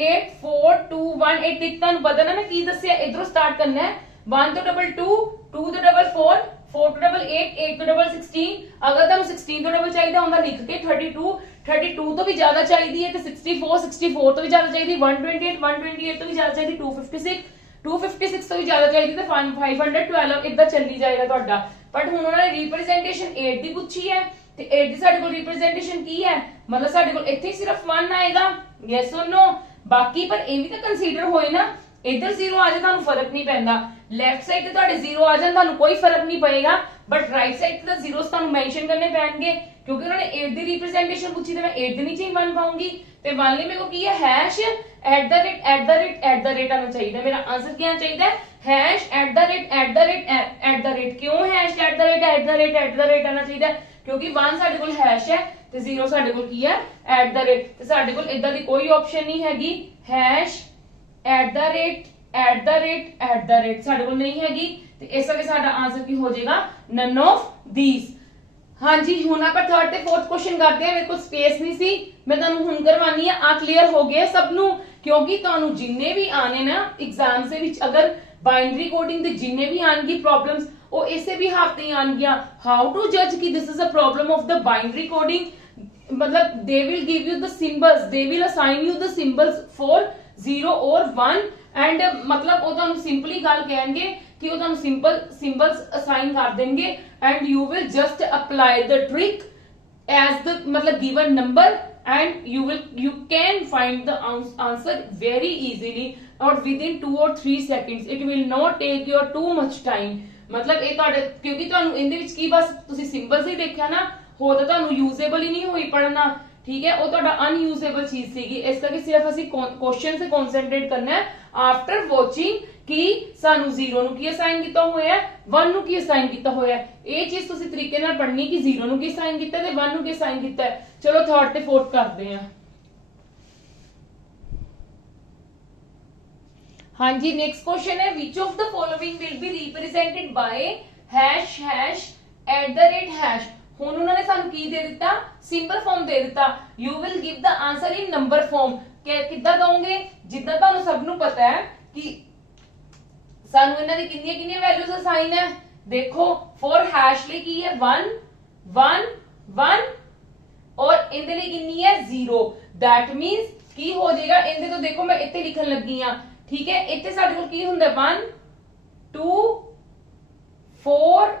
8 4 2 1 8 ਇੱਕ ਤੁਹਾਨੂੰ ਪਤਾ ਨਾ ਮੈਂ ਕੀ ਦੱਸਿਆ ਇਧਰੋਂ ਸਟਾਰਟ ਕਰਨਾ ਹੈ 1 ਤੋਂ 2 2 ਤੋਂ 4 4 ਤੋਂ 8 8 ਤੋਂ 16 ਅਗਰ ਤੁਹਾਨੂੰ 16 ਤੋਂ ਡਬਲ ਚਾਹੀਦਾ ਹੁੰਦਾ ਲਿਖ ਕੇ 32 32 ਤੋਂ ਵੀ ਜ਼ਿਆਦਾ ਚਾਹੀਦੀ ਹੈ ਤੇ 64 64 ਤੋਂ ਵੀ ਜ਼ਿਆਦਾ ਚਾਹੀਦੀ 128 128 ਤੋਂ ਵੀ ਜ਼ਿਆਦਾ ਚਾਹੀਦੀ 256 256 ਤੋਂ ਵੀ ਜ਼ਿਆਦਾ ਚਾਹੀਦੀ ਤੇ 512 ਇਦਾਂ ਚੱਲੀ ਜਾਏਗਾ ਤੁਹਾਡਾ ਬਟ ਹੁਣ ਉਹਨਾਂ ਨੇ ਰਿਪਰੈਜ਼ੈਂਟੇਸ਼ਨ 8 ਦੀ ਪੁੱਛੀ ਹੈ ਤੇ 8 ਦੀ ਸਾਡੇ ਕੋਲ ਰਿਪਰੈਜ਼ੈਂਟੇਸ਼ਨ ਕੀ ਹੈ ਮਤਲਬ ਸਾਡੇ ਕੋਲ ਇੱਥੇ ਸਿਰਫ 1 ਆਏਗਾ ਯੈਸ অর ਨੋ ਬਾਕੀ ਪਰ ਇਹ ਵੀ ਤਾਂ ਕੰਸੀਡਰ ਹੋਏ ਨਾ ਇਧਰ 0 ਆ ਜਾਏ ਤੁਹਾਨੂੰ ਫਰਕ ਨਹੀਂ ਪੈਂਦਾ ਲੈਫਟ ਸਾਈਡ ਤੇ ਤੁਹਾਡੇ 0 ਆ ਜਾਣ ਤੁਹਾਨੂੰ ਕੋਈ ਫਰਕ ਨਹੀਂ ਪਏਗਾ ਬਟ ਰਾਈਟ ਸਾਈਡ ਤੇ ਤਾਂ ਜ਼ੀਰੋਸ ਤੁਹਾਨੂੰ ਮੈਂਸ਼ਨ ਕਰਨੇ ਪੈਣਗੇ ਕਿਉਂਕਿ ਉਹਨਾਂ ਨੇ 8 ਦੀ ਰਿਪਰੈਜ਼ੈਂਟੇਸ਼ਨ ਪੁੱਛੀ ਤੇ ਮੈਂ 8 ਦੇ ਨੀਚੇ ਹੀ 1 ਪਾਉਂਗੀ ਤੇ 1 ਲਈ ਮੇਰੇ ਕੋ ਕੀ ਹੈ ਹੈਸ਼ ਐਟ ਦਾ ਰੇਟ ਆਣਾ ਚਾਹੀਦਾ ਮੇਰਾ ਆਨਸਰ ਕੀ ਆਣਾ ਚਾਹੀਦਾ ਹੈਸ਼ ਐਟ ਦਾ ਰੇਟ ਕਿਉਂ ਹੈਸ਼ ਐਟ ਦਾ ਰੇਟ ਆਣਾ ਚਾਹੀਦਾ ਕਿਉਂਕਿ 1 ਸਾਡੇ ਕੋਲ ਹੈਸ਼ ਹੈ ਤੇ 0 ਸਾਡੇ ਕੋਲ ਕੀ ਹੈ ਐਟ ਦਾ ਰੇਟ ਤੇ ਸਾਡੇ ਕੋਲ ਇਦਾਂ ਦੀ ਕੋਈ ਆਪਸ਼ਨ ਨਹੀਂ ਹੈਗੀ ਹੈਸ਼ ਐਟ ਦਾ ਰੇਟ ਸਾਡੇ ਕੋਲ ਨਹੀਂ ਹੈਗੀ ਤੇ ਇਸ ਕਰਕੇ ਸਾਡਾ ਆਨਸਰ ਕੀ ਹੋ ਜਾਏਗਾ ਨਨ ਆਫ ਥੀਸ ਹਾਂਜੀ ਹੁਣ ਆਪਾਂ ਥਰਡ ਤੇ ਫੋਰਥ ਕੁਐਸਚਨ ਕਰਦੇ ਹਾਂ ਮੇਰੇ ਕੋਲ ਸਪੇਸ ਨਹੀਂ ਸੀ ਮੈਂ ਤੁਹਾਨੂੰ ਹੁਣ ਕਰਵਾਨੀ ਆ ਕਲੀਅਰ ਹੋ ਗਿਆ ਸਭ ਨੂੰ ਕਿਉਂਕਿ ਤੁਹਾਨੂੰ ਜਿੰਨੇ ਵੀ ਆਨੇ ਨਾ ਐਗਜ਼ਾਮਸ ਦੇ ਵਿੱਚ ਅਗਰ ਬਾਈਨਰੀ ਕੋਡਿੰਗ ਦੇ ਜਿੰਨੇ ਵੀ ਆਣਗੀ ਪ੍ਰੋਬਲਮਸ ਉਹ ਇਸੇ ਵੀ ਹਫਤੇ ਆਣਗੀਆਂ ਹਾਊ ਟੂ ਜੱਜ ਕਿ this is a problem of the binary coding मतलब they will give you the symbols they will assign you the symbols for 0 or 1 and मतलब ਉਹ ਤੁਹਾਨੂੰ ਸਿੰਪਲੀ ਗੱਲ ਕਹਿਣਗੇ ਕਿ ਉਹ ਤੁਹਾਨੂੰ ਸਿੰਪਲ ਸਿੰਬਲਸ ਅਸਾਈਨ ਕਰ ਦੇਣਗੇ and you will just apply the trick as the मतलब given number and you can find the answer very easily or within 2 or 3 seconds it will not take your too much time मतलब ਇਹ ਤੁਹਾਡੇ ਕਿਉਂਕਿ ਤੁਹਾਨੂੰ ਇਹਦੇ ਵਿੱਚ ਕੀ ਬਸ ਤੁਸੀਂ ਸਿੰਬਲਸ ਹੀ ਦੇਖਿਆ ਨਾ ਹੋ ਤਾਂ ਤੁਹਾਨੂੰ ਯੂਜ਼ੇਬਲ ਹੀ ਨਹੀਂ ਹੋਈ ਪੜਨਾ ਠੀਕ ਹੈ ਉਹ ਤੁਹਾਡਾ ਅਨਯੂਜ਼ੇਬਲ ਚੀਜ਼ ਸੀਗੀ ਇਸ ਕਰਕੇ ਸਿਰਫ ਅਸੀਂ ਕੁਐਸਚਨ ਤੇ ਕਨਸੈਂਟਰੇਟ ਕਰਨਾ ਹੈ ਆਫਟਰ ਵਾਚਿੰਗ ਕਿ ਸਾਨੂੰ 0 ਨੂੰ ਕੀ ਅਸਾਈਨ ਕੀਤਾ ਹੋਇਆ ਹੈ 1 ਨੂੰ ਕੀ ਅਸਾਈਨ ਕੀਤਾ ਹੋਇਆ ਹੈ ਇਹ ਚੀਜ਼ ਤੁਸੀਂ ਤਰੀਕੇ ਨਾਲ ਪੜ੍ਹਨੀ ਕਿ 0 ਨੂੰ ਕੀ ਅਸਾਈਨ ਕੀਤਾ ਤੇ 1 ਨੂੰ ਕੀ ਅਸਾਈਨ ਕੀਤਾ ਹੈ ਚਲੋ ਥਰਡ ਤੇ ਫੋਰਥ ਕਰਦੇ ਹਾਂ ਹਾਂਜੀ ਨੈਕਸਟ ਕੁਐਸਚਨ ਹੈ which of the following will be represented by hash hash at the rate hash ਹੁਣ ਉਹਨਾਂ ਨੇ ਸਾਨੂੰ ਕੀ ਦੇ ਦਿੱਤਾ ਸਿੰਬਲ ਫਾਰਮ ਦੇ ਦਿੱਤਾ you will give the answer in number form ਕਿੱਦਾਂ ਦੋਗੇ ਜਿੱਦਾਂ ਤੁਹਾਨੂੰ ਸਭ ਨੂੰ ਪਤਾ ਹੈ ਕਿ ਸਾਨੂੰ ਇਹਨਾਂ ਦੀ ਕਿੰਨੀਆਂ ਵੈਲਿਊਜ਼ ਅਸਾਈਨ ਹੈ ਦੇਖੋ for hash ਲਈ ਕੀ ਹੈ 1 1 1 ਔਰ ਇਹਦੇ ਲਈ ਕਿੰਨੀ ਹੈ 0 that means ਕੀ ਹੋ ਜਾਏਗਾ ਇਹਦੇ ਤੋਂ ਦੇਖੋ ਮੈਂ ਇੱਥੇ ਲਿਖਣ ਲੱਗੀ ਆ ਠੀਕ ਹੈ ਇੱਥੇ ਸਾਡੇ ਕੋਲ ਕੀ ਹੁੰਦਾ 1 2 4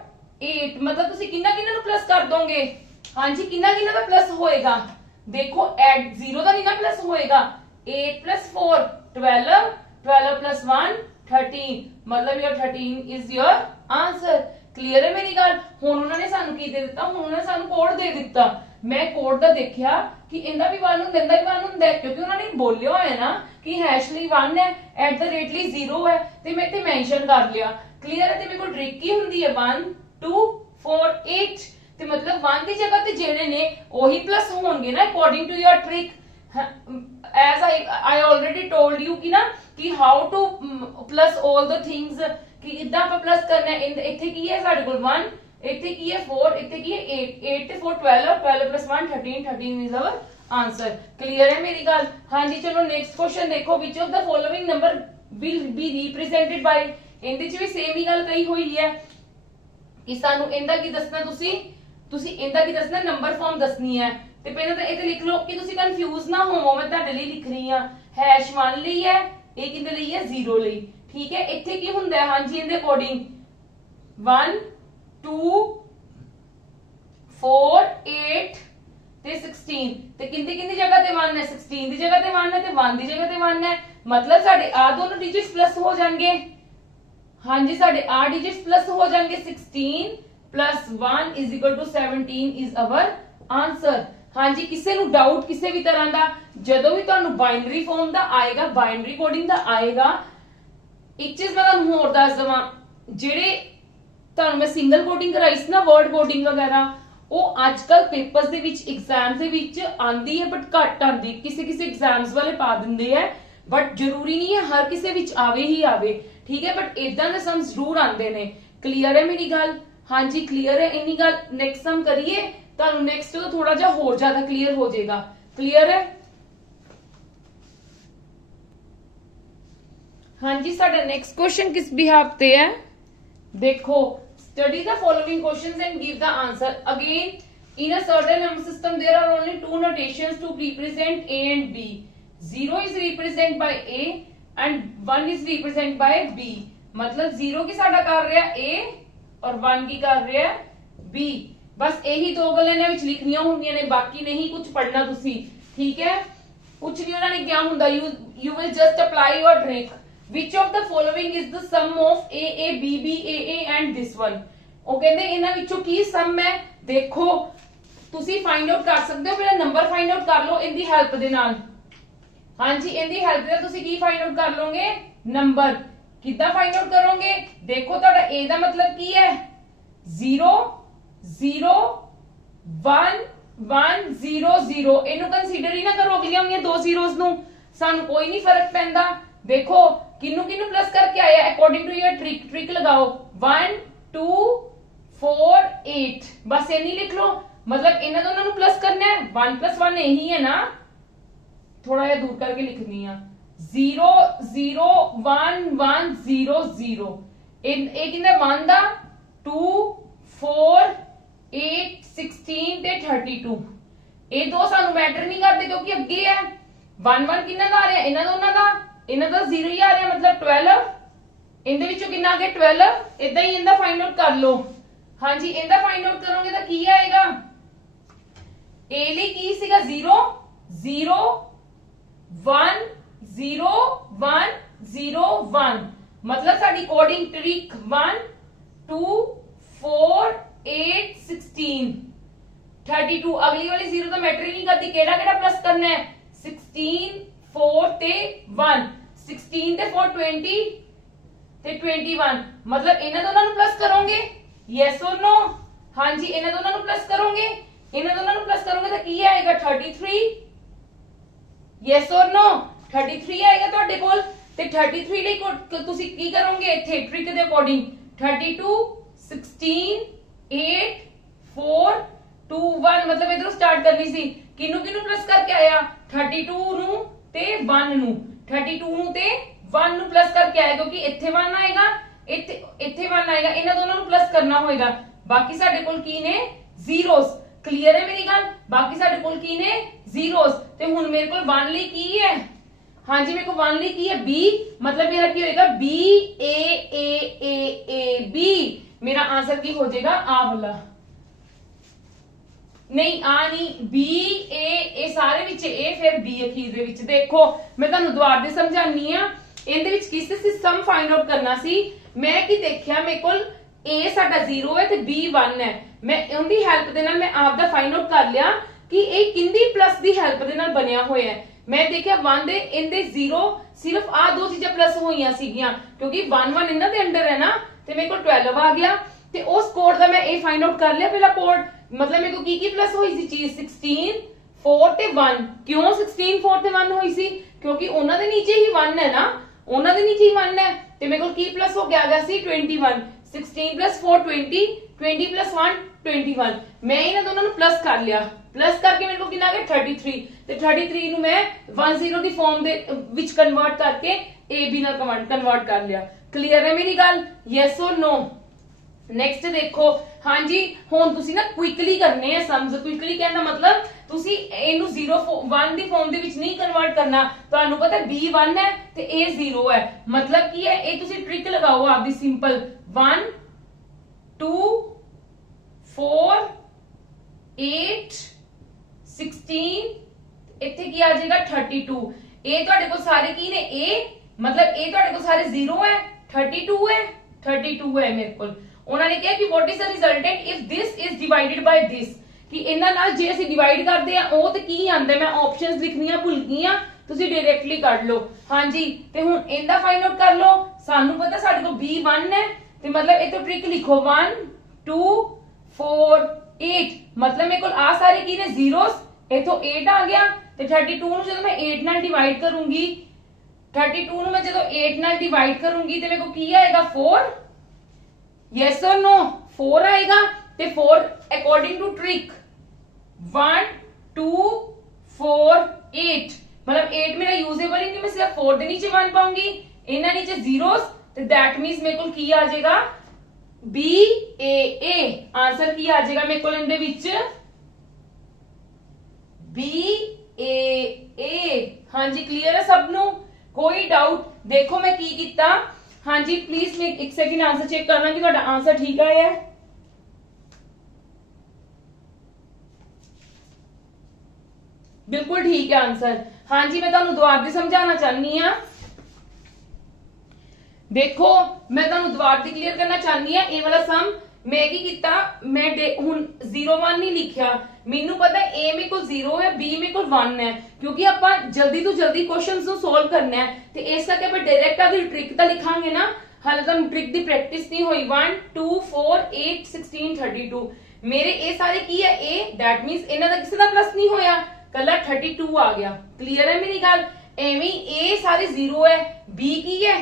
8 मतलब ਤੁਸੀਂ ਕਿੰਨਾ ਨੂੰ ਪਲੱਸ ਕਰ ਦੋਗੇ ਹਾਂਜੀ ਕਿੰਨਾ ਦਾ ਪਲੱਸ ਹੋਏਗਾ ਦੇਖੋ ਐਡ 0 ਦਾ ਨਹੀਂ ਨਾ ਪਲੱਸ ਹੋਏਗਾ 8 + 4 12 12 + 1 13 मतलब your 13 is your answer clear ਹੈ ਮੇਰੀ ਗੱਲ ਹੁਣ ਉਹਨਾਂ ਨੇ ਸਾਨੂੰ ਕੀ ਦੇ ਦਿੱਤਾ ਹੁਣ ਉਹਨਾਂ ਨੇ ਸਾਨੂੰ ਕੋਡ ਦੇ ਦਿੱਤਾ ਮੈਂ ਕੋਡ ਦਾ ਦੇਖਿਆ ਕਿ ਇਹਦਾ ਵੀ 1 ਹੁੰਦਾ ਇਹਦਾ ਵੀ 1 ਹੁੰਦਾ ਕਿਉਂਕਿ ਉਹਨਾਂ ਨੇ ਬੋਲਿਆ ਹੋਇਆ ਨਾ ਕਿ ਹੈਸ਼ ਲਈ 1 ਹੈ ਐਟ ਦਾ ਰੇਟ ਲਈ 0 ਹੈ ਤੇ ਮੈਂ ਇੱਥੇ ਮੈਂਸ਼ਨ ਕਰ ਲਿਆ ਕਲੀਅਰ ਹੈ ਤੇ ਮੇਰੇ ਕੋਲ ਟ੍ਰਿਕ ਕੀ ਹੁੰਦੀ ਹੈ 1 2 4 8 ਤੇ ਮਤਲਬ 1 ਦੀ ਜਗ੍ਹਾ ਤੇ ਜਿਹੜੇ ਨੇ ਉਹੀ ਪਲੱਸ ਹੋਣਗੇ ਨਾ according to your trick as I already told you ਕਿ ਨਾ ਕਿ how to plus all the things ਕਿ ਇਦਾਂ ਆਪਾਂ ਪਲੱਸ ਕਰਨਾ ਹੈ ਇੱਥੇ ਕੀ ਹੈ ਸਾਡੇ ਕੋਲ 1 ਇੱਥੇ ਕੀ ਹੈ 4 ਇੱਥੇ ਕੀ ਹੈ 8 8 ਤੇ 4 12 12 + 1 13 13 is our answer ਕਲੀਅਰ ਹੈ ਮੇਰੀ ਗੱਲ ਹਾਂਜੀ ਚਲੋ ਨੈਕਸਟ ਕੁਐਸਚਨ ਦੇਖੋ which of the following number will be represented by ਇਹਦੇ ਚ ਵੀ ਸੇਮ ਹੀ ਗੱਲ ਕਹੀ ਹੋਈ ਹੈ ਕਿ ਸਾਨੂੰ ਇਹਦਾ ਕੀ ਦੱਸਣਾ ਤੁਸੀਂ ਇਹਦਾ ਕੀ ਦੱਸਣਾ ਨੰਬਰ ਫਾਰਮ ਦੱਸਣੀ ਹੈ ਤੇ ਪਹਿਲਾਂ ਤਾਂ ਇਹ ਤੇ ਲਿਖ ਲਓ ਕਿ ਤੁਸੀਂ ਕਨਫਿਊਜ਼ ਨਾ ਹੋਵੋ ਮੈਂ ਤੁਹਾਡੇ ਲਈ ਲਿਖ ਰਹੀ ਹਾਂ ਹੈਸ਼ 1 ਲਈ ਹੈ ਇਹ ਕਿਹਦੇ ਲਈ ਹੈ 0 ਲਈ ਠੀਕ ਹੈ ਇੱਥੇ ਕੀ ਹੁੰਦਾ ਹੈ ਹਾਂਜੀ ਇਹਦੇ ਅਕੋਰਡਿੰਗ 1 2 4 8 ਤੇ 16 ਤੇ ਕਿੰਦੀ ਜਗ੍ਹਾ ਤੇ 1 ਹੈ 16 ਦੀ ਜਗ੍ਹਾ ਤੇ 1 ਹੈ ਤੇ 1 ਦੀ ਜਗ੍ਹਾ ਤੇ 1 ਹੈ ਮਤਲਬ ਸਾਡੇ ਆ ਦੋਨੋਂ ਡਿਜਿਟਸ ਪਲੱਸ ਹੋ ਜਾਣਗੇ ਹਾਂਜੀ ਸਾਡੇ ਆ ਡਿਜਿਟਸ ਪਲੱਸ ਹੋ ਜਾਣਗੇ 16 + 1 = 17 is our answer हाँ जी, किसी ਨੂੰ डाउट किसी भी तरह का ਜਦੋਂ भी ਤੁਹਾਨੂੰ ਬਾਈਨਰੀ ਫਾਰਮ ਦਾ ਆਏਗਾ, ਬਾਈਨਰੀ ਕੋਡਿੰਗ ਦਾ ਆਏਗਾ, ਇੱਕ ਚੀਜ਼ ਮੈਂ ਤੁਹਾਨੂੰ ਹੋਰ ਦੱਸ ਦਵਾਂ, ਜਿਹੜੇ ਤੁਹਾਨੂੰ ਮੈਂ ਸਿੰਗਲ ਕੋਡਿੰਗ ਕਰਾਈ ਸੀ ਨਾ, ਵਰਡ ਕੋਡਿੰਗ ਵਗੈਰਾ, ਉਹ ਅੱਜ ਕੱਲ ਪੇਪਰਸ ਦੇ ਵਿੱਚ ਐਗਜ਼ਾਮਸ ਦੇ ਵਿੱਚ ਆਂਦੀ ਹੈ, ਬਟ ਘੱਟ ਆਂਦੀ। ਕਿਸੇ ਕਿਸੇ ਐਗਜ਼ਾਮਸ ਵਾਲੇ ਪਾ ਦਿੰਦੇ ਆ, ਬਟ ਜ਼ਰੂਰੀ ਨਹੀਂ ਹੈ ਹਰ ਕਿਸੇ ਵਿੱਚ ਆਵੇ ਹੀ ਆਵੇ, ਠੀਕ ਹੈ, ਬਟ ਇਦਾਂ ਦੇ ਸਮ ਜ਼ਰੂਰ ਆਂਦੇ ਨੇ। ਕਲੀਅਰ ਹੈ ਮੇਰੀ ਗੱਲ? ਹਾਂਜੀ ਕਲੀਅਰ ਹੈ ਇੰਨੀ ਗੱਲ। ਨੈਕਸਟ ਸਮ ਕਰੀਏ, ਤੁਹਾਨੂੰ ਨੈਕਸਟ ਤੋਂ ਥੋੜਾ ਜਿਹਾ ਹੋਰ ਜ਼ਿਆਦਾ ਕਲੀਅਰ ਹੋ ਜਾਏਗਾ। ਕਲੀਅਰ ਹੈ? ਹਾਂਜੀ, ਸਾਡਾ ਨੈਕਸਟ ਕੁਐਸਚਨ ਕਿਸ ਬਿਹਾਫ ਤੇ ਹੈ? ਦੇਖੋ, study the following questions and give the answer. Again, in a certain number system there are only two notations to represent a and b. 0 is represented by a and 1 is represented by b. मतलब 0 की साडा कर रहा है a और 1 की कर रहा है b। बस यही दो गल्लां इहनां विच लिखणियां हुंदियां ने, बाकी नहीं कुछ पढ़ना तुसी, ठीक है? कुछ नहीं उन्होंने क्या हुंदा, you will just apply your trick. Which of the following is the sum of a b b a and this one? ਉਹ ਕਹਿੰਦੇ ਇਹਨਾਂ ਵਿੱਚੋਂ ਕੀ ਸਮ ਹੈ? ਦੇਖੋ ਤੁਸੀਂ ਫਾਈਂਡ ਆਊਟ ਕਰ ਸਕਦੇ ਹੋ, ਪਹਿਲਾਂ ਨੰਬਰ ਫਾਈਂਡ ਆਊਟ ਕਰ ਲਓ ਇਹਦੀ ਹੈਲਪ ਦੇ ਨਾਲ। ਹਾਂਜੀ, ਇਹਦੀ ਹੈਲਪ ਨਾਲ ਤੁਸੀਂ ਕੀ ਫਾਈਂਡ ਆਊਟ ਕਰ ਲਓਗੇ? ਨੰਬਰ। ਕਿੱਦਾਂ ਫਾਈਂਡ ਆਊਟ ਕਰੋਗੇ? ਦੇਖੋ ਤੁਹਾਡਾ a ਦਾ ਮਤਲਬ ਕੀ ਹੈ? 0 0 1 1 0 0। ਇਹਨੂੰ ਕੰਸੀਡਰ ਹੀ ਨਾ ਕਰੋ ਅਗਲੀਆਂ ਹੋਈਆਂ ਦੋ ਜ਼ੀਰੋਜ਼ ਨੂੰ, ਸਾਨੂੰ ਕੋਈ ਨਹੀਂ ਫਰਕ ਪੈਂਦਾ। देखो किन्नू किन्नू प्लस करके आया according to your trick. Trick लगाओ 1 2 4 8, बस ये नहीं लिख लो, मतलब इन्हें दोनों प्लस करना है। 1 + 1 यही है ना, थोड़ा या दूर करके लिखनी है। 0 0 1 1 0 0, एक इंदा 1 दा 2 4 8 16 ते 32। ये दो सानू मैटर नहीं करते क्योंकि अगे है। 1 1 किन्ना दा आ रहा है? इन्हां दोनों दा, इन्हां दा 0 ही आ रहा, मतलब 12। इनदे विचों किन्ना आ गया? 12। इदां ही इनदा फाइंड आउट कर लो। हाँ जी, इनदा फाइंड आउट करोगे तो की आएगा? ए ਲਈ ਕੀ ਸੀਗਾ? 0 0 1 0 1 0 1, मतलब ਸਾਡੀ ਕੋਡਿੰਗ ट्रिक 1 2 4 8 16 32। अगली वाली 0 तो मैटर ही नहीं करती, केड़ा केड़ा प्लस करना है? 16 4 ते 1, 16 ते 4 20 ते 21, मतलब इन्हां दोनों ਨੂੰ प्लस करोगे? यस और नो? हाँ जी, इन्हां दोनों ਨੂੰ प्लस करोगे? इन्हां दोनों ਨੂੰ प्लस करोगे तो की आएगा? 33। यस और नो? 33 आएगा ਤੁਹਾਡੇ ਕੋਲ। ਤੇ 33 ਲਈ ਤੁਸੀਂ ਕੀ ਕਰੋਗੇ ਇੱਥੇ ਟ੍ਰਿਕ ਦੇ ਅਕੋਰਡਿੰਗ? 32 16 8 4 2 1, मतलब इधरों स्टार्ट करनी सी। किनू किनू प्लस करके आया? 32 ਨੂੰ ਤੇ 1 ਨੂੰ। 32 ਨੂੰ ਤੇ 1 ਨੂੰ प्लस करके आया क्योंकि ਇੱਥੇ 1 ਆਏਗਾ, ਇੱਥੇ 1 ਆਏਗਾ, ਇਹਨਾਂ ਦੋਨਾਂ ਨੂੰ प्लस करना होएगा। बाकी ਸਾਡੇ ਕੋਲ ਕੀ ਨੇ? ਜ਼ੀਰੋਸ। क्लियर है मेरी गल? बाकी ਸਾਡੇ ਕੋਲ ਕੀ ਨੇ? ਜ਼ੀਰੋਸ। ਤੇ ਹੁਣ ਮੇਰੇ ਕੋਲ 1 ਲਈ ਕੀ ਹੈ? हाँ जी, मेरे को 1 ਲਈ ਕੀ ਹੈ? b, मतलब मेरा ਕੀ ਹੋਏਗਾ? b a a a a b। मेरा आंसर की हो जाएगा आ वाला, नहीं आ नहीं, b a ए सारे विच a, फिर b अखीर दे विच। देखो मैं तुहानू दुबारा दे समझानी आ, इहदे विच किस सिस्टम फाइंड आउट करना सी। मैं की देखिया मेरे कोल a साडा 0 है ते b 1 है, मैं उनदी हेल्प दे नाल मैं आप दा फाइंड आउट कर लिया कि ए किंदी प्लस दी हेल्प दे नाल बनया होया है। मैं देखिया 1 दे इनदे 0 सिर्फ आ दो चीज़ां प्लस होईयां सीगियां क्योंकि 1 1 इन्हां दे अंडर है ना, ते मेरे को 12 आ गया। ते उस कोड दा मैं ए फाइंड आउट कर लिया पहला कोड, मतलब मेरे को की प्लस होई सी चीज? 16 4 ते 1। क्यों 16 4 ते 1 होई सी? क्योंकि उन्हां दे नीचे ही 1 है ना, उन्हां दे नीचे ही 1 है, ते मेरे को की प्लस हो गया सी 21। 16 + 4 20, 20 + 1 21। मैं इन्हां दोनों ਨੂੰ प्लस कर लिया, प्लस करके मेरे को कितना आ गया? 33। ਤੇ 33 ਨੂੰ मैं 10 ਦੀ ਫਾਰਮ ਦੇ ਵਿੱਚ ਕਨਵਰਟ ਕਰਕੇ ab ਨਾਲ ਕਨਵਰਟ ਕਰ ਲਿਆ। ਕਲੀਅਰ ਹੈ ਮੇਰੀ ਗੱਲ? Yes or no? ਨੈਕਸਟ ਦੇਖੋ। ਹਾਂਜੀ, ਹੁਣ ਤੁਸੀਂ ਨਾ ਕੁਇਕਲੀ ਕਰਨੇ ਆ ਸਮਝ। ਕੁਇਕਲੀ ਕਹਿਣ ਦਾ ਮਤਲਬ ਤੁਸੀਂ ਇਹਨੂੰ 0 1 ਦੀ ਫਾਰਮ ਦੇ ਵਿੱਚ ਨਹੀਂ ਕਨਵਰਟ ਕਰਨਾ। ਤੁਹਾਨੂੰ ਪਤਾ b 1 ਹੈ ਤੇ a 0 ਹੈ, मतलब ਕੀ ਹੈ? ਇਹ ਤੁਸੀਂ ਟ੍ਰਿਕ ਲਗਾਓ ਆਪਦੀ ਸਿੰਪਲ। 1 2 4 8 16, ਇੱਥੇ ਕੀ ਆ ਜਾਏਗਾ? 32। ਇਹ ਤੁਹਾਡੇ ਕੋਲ ਸਾਰੇ ਕੀ ਨੇ? a, मतलब ਇਹ ਤੁਹਾਡੇ ਕੋਲ ਸਾਰੇ 0 ਹੈ, 32 ਹੈ, 32 ਹੈ ਮੇਰੇ ਕੋਲ। ਉਹਨਾਂ ਨੇ ਕਿਹਾ ਕਿ what is the resultant if this is divided by this? ਕਿ ਇਹਨਾਂ ਨਾਲ ਜੇ ਅਸੀਂ ਡਿਵਾਈਡ ਕਰਦੇ ਆ ਉਹ ਤੇ ਕੀ ਆਂਦਾ ਮੈਂ ਆਪਸ਼ਨਸ ਲਿਖਣੀਆਂ ਭੁੱਲ ਗਈ ਆ ਤੁਸੀਂ ਡਾਇਰੈਕਟਲੀ ਕੱਢ ਲਓ ਹਾਂਜੀ ਤੇ ਹੁਣ ਇਹਦਾ ਫਾਈਂਡ ਆਊਟ ਕਰ ਲਓ ਸਾਨੂੰ ਪਤਾ ਸਾਡੇ ਕੋਲ b1 ਹੈ ਤੇ ਮਤਲਬ ਇਹ ਤੋਂ ਟ੍ਰਿਕ ਲਿਖੋ 1 2 4 8 ਮਤਲਬ ਮੇਰੇ ਕੋਲ ਆ ਸਾਰੇ ਕੀ ਨੇ ਜ਼ੀਰੋਸ ਇਥੋਂ 8 ਆ ਗਿਆ ਤੇ 32 ਨੂੰ ਜਦੋਂ ਮੈਂ 8 ਨਾਲ ਡਿਵਾਈਡ ਕਰੂੰਗੀ 32 ਨੂੰ ਮੈਂ ਜਦੋਂ 8 ਨਾਲ ਡਿਵਾਈਡ ਕਰੂੰਗੀ ਤੇ ਮੇਰੇ ਕੋਲ ਕੀ ਆਏਗਾ 4 yes or no 4 ਆਏਗਾ ਤੇ 4 ਅਕੋਰਡਿੰਗ ਟੂ ਟ੍ਰਿਕ 1 2 4 8 मतलब 8 मेरा यूजेबल है कि मैं सिर्फ 4 ਦੇ ਨੀਚੇ 1 ਪਾਉਂਗੀ ਇਹਨਾਂ ਨੀਚੇ ਜ਼ੀਰੋਸ ਤੇ that means ਮੇਰੇ ਕੋਲ ਕੀ ਆ ਜਾਏਗਾ B A A ਆਨਸਰ ਕੀ ਆ ਜਾਏਗਾ ਮੇਰੇ ਕੋਲ ਇਹਦੇ ਵਿੱਚ B A A ਹਾਂਜੀ ਕਲੀਅਰ ਹੈ ਸਭ ਨੂੰ ਕੋਈ ਡਾਊਟ ਦੇਖੋ ਮੈਂ ਕੀ ਕੀਤਾ ਹਾਂਜੀ ਪਲੀਜ਼ ਮੈਂ ਇੱਕ ਸੈਕਿੰਡ ਆਨਸਰ ਚੈੱਕ ਕਰਨਾ ਕਿ ਤੁਹਾਡਾ ਆਨਸਰ ਠੀਕ ਆਇਆ ਹੈ बिल्कुल ठीक है आंसर हाँ जी मैं तुहानू दुबारा भी समझाना चाहनी हाँ देखो मैं तुहानू दुबारा भी क्लियर करना चाहनी हाँ ये वाला सम मैं की कीता मैं हुन 0 1 नहीं लिखिया मैनू पता है ए मेरे को 0 है बी मेरे को 1 है क्योंकि आपां जल्दी तो जल्दी क्वेश्चंस नू सोल्व करना है ते इस करके आपां डायरेक्ट आदी ट्रिक ता लिखांगे ना हाले तां ट्रिक दी प्रैक्टिस नहीं होई 1 2 4 8 16 32 मेरे ए सारे की है ए दैट मींस इन्हां दा किसे दा प्लस नहीं होया कला 32 आ गया क्लियर है मेरी गल एवें ए सारे 0 है बी की है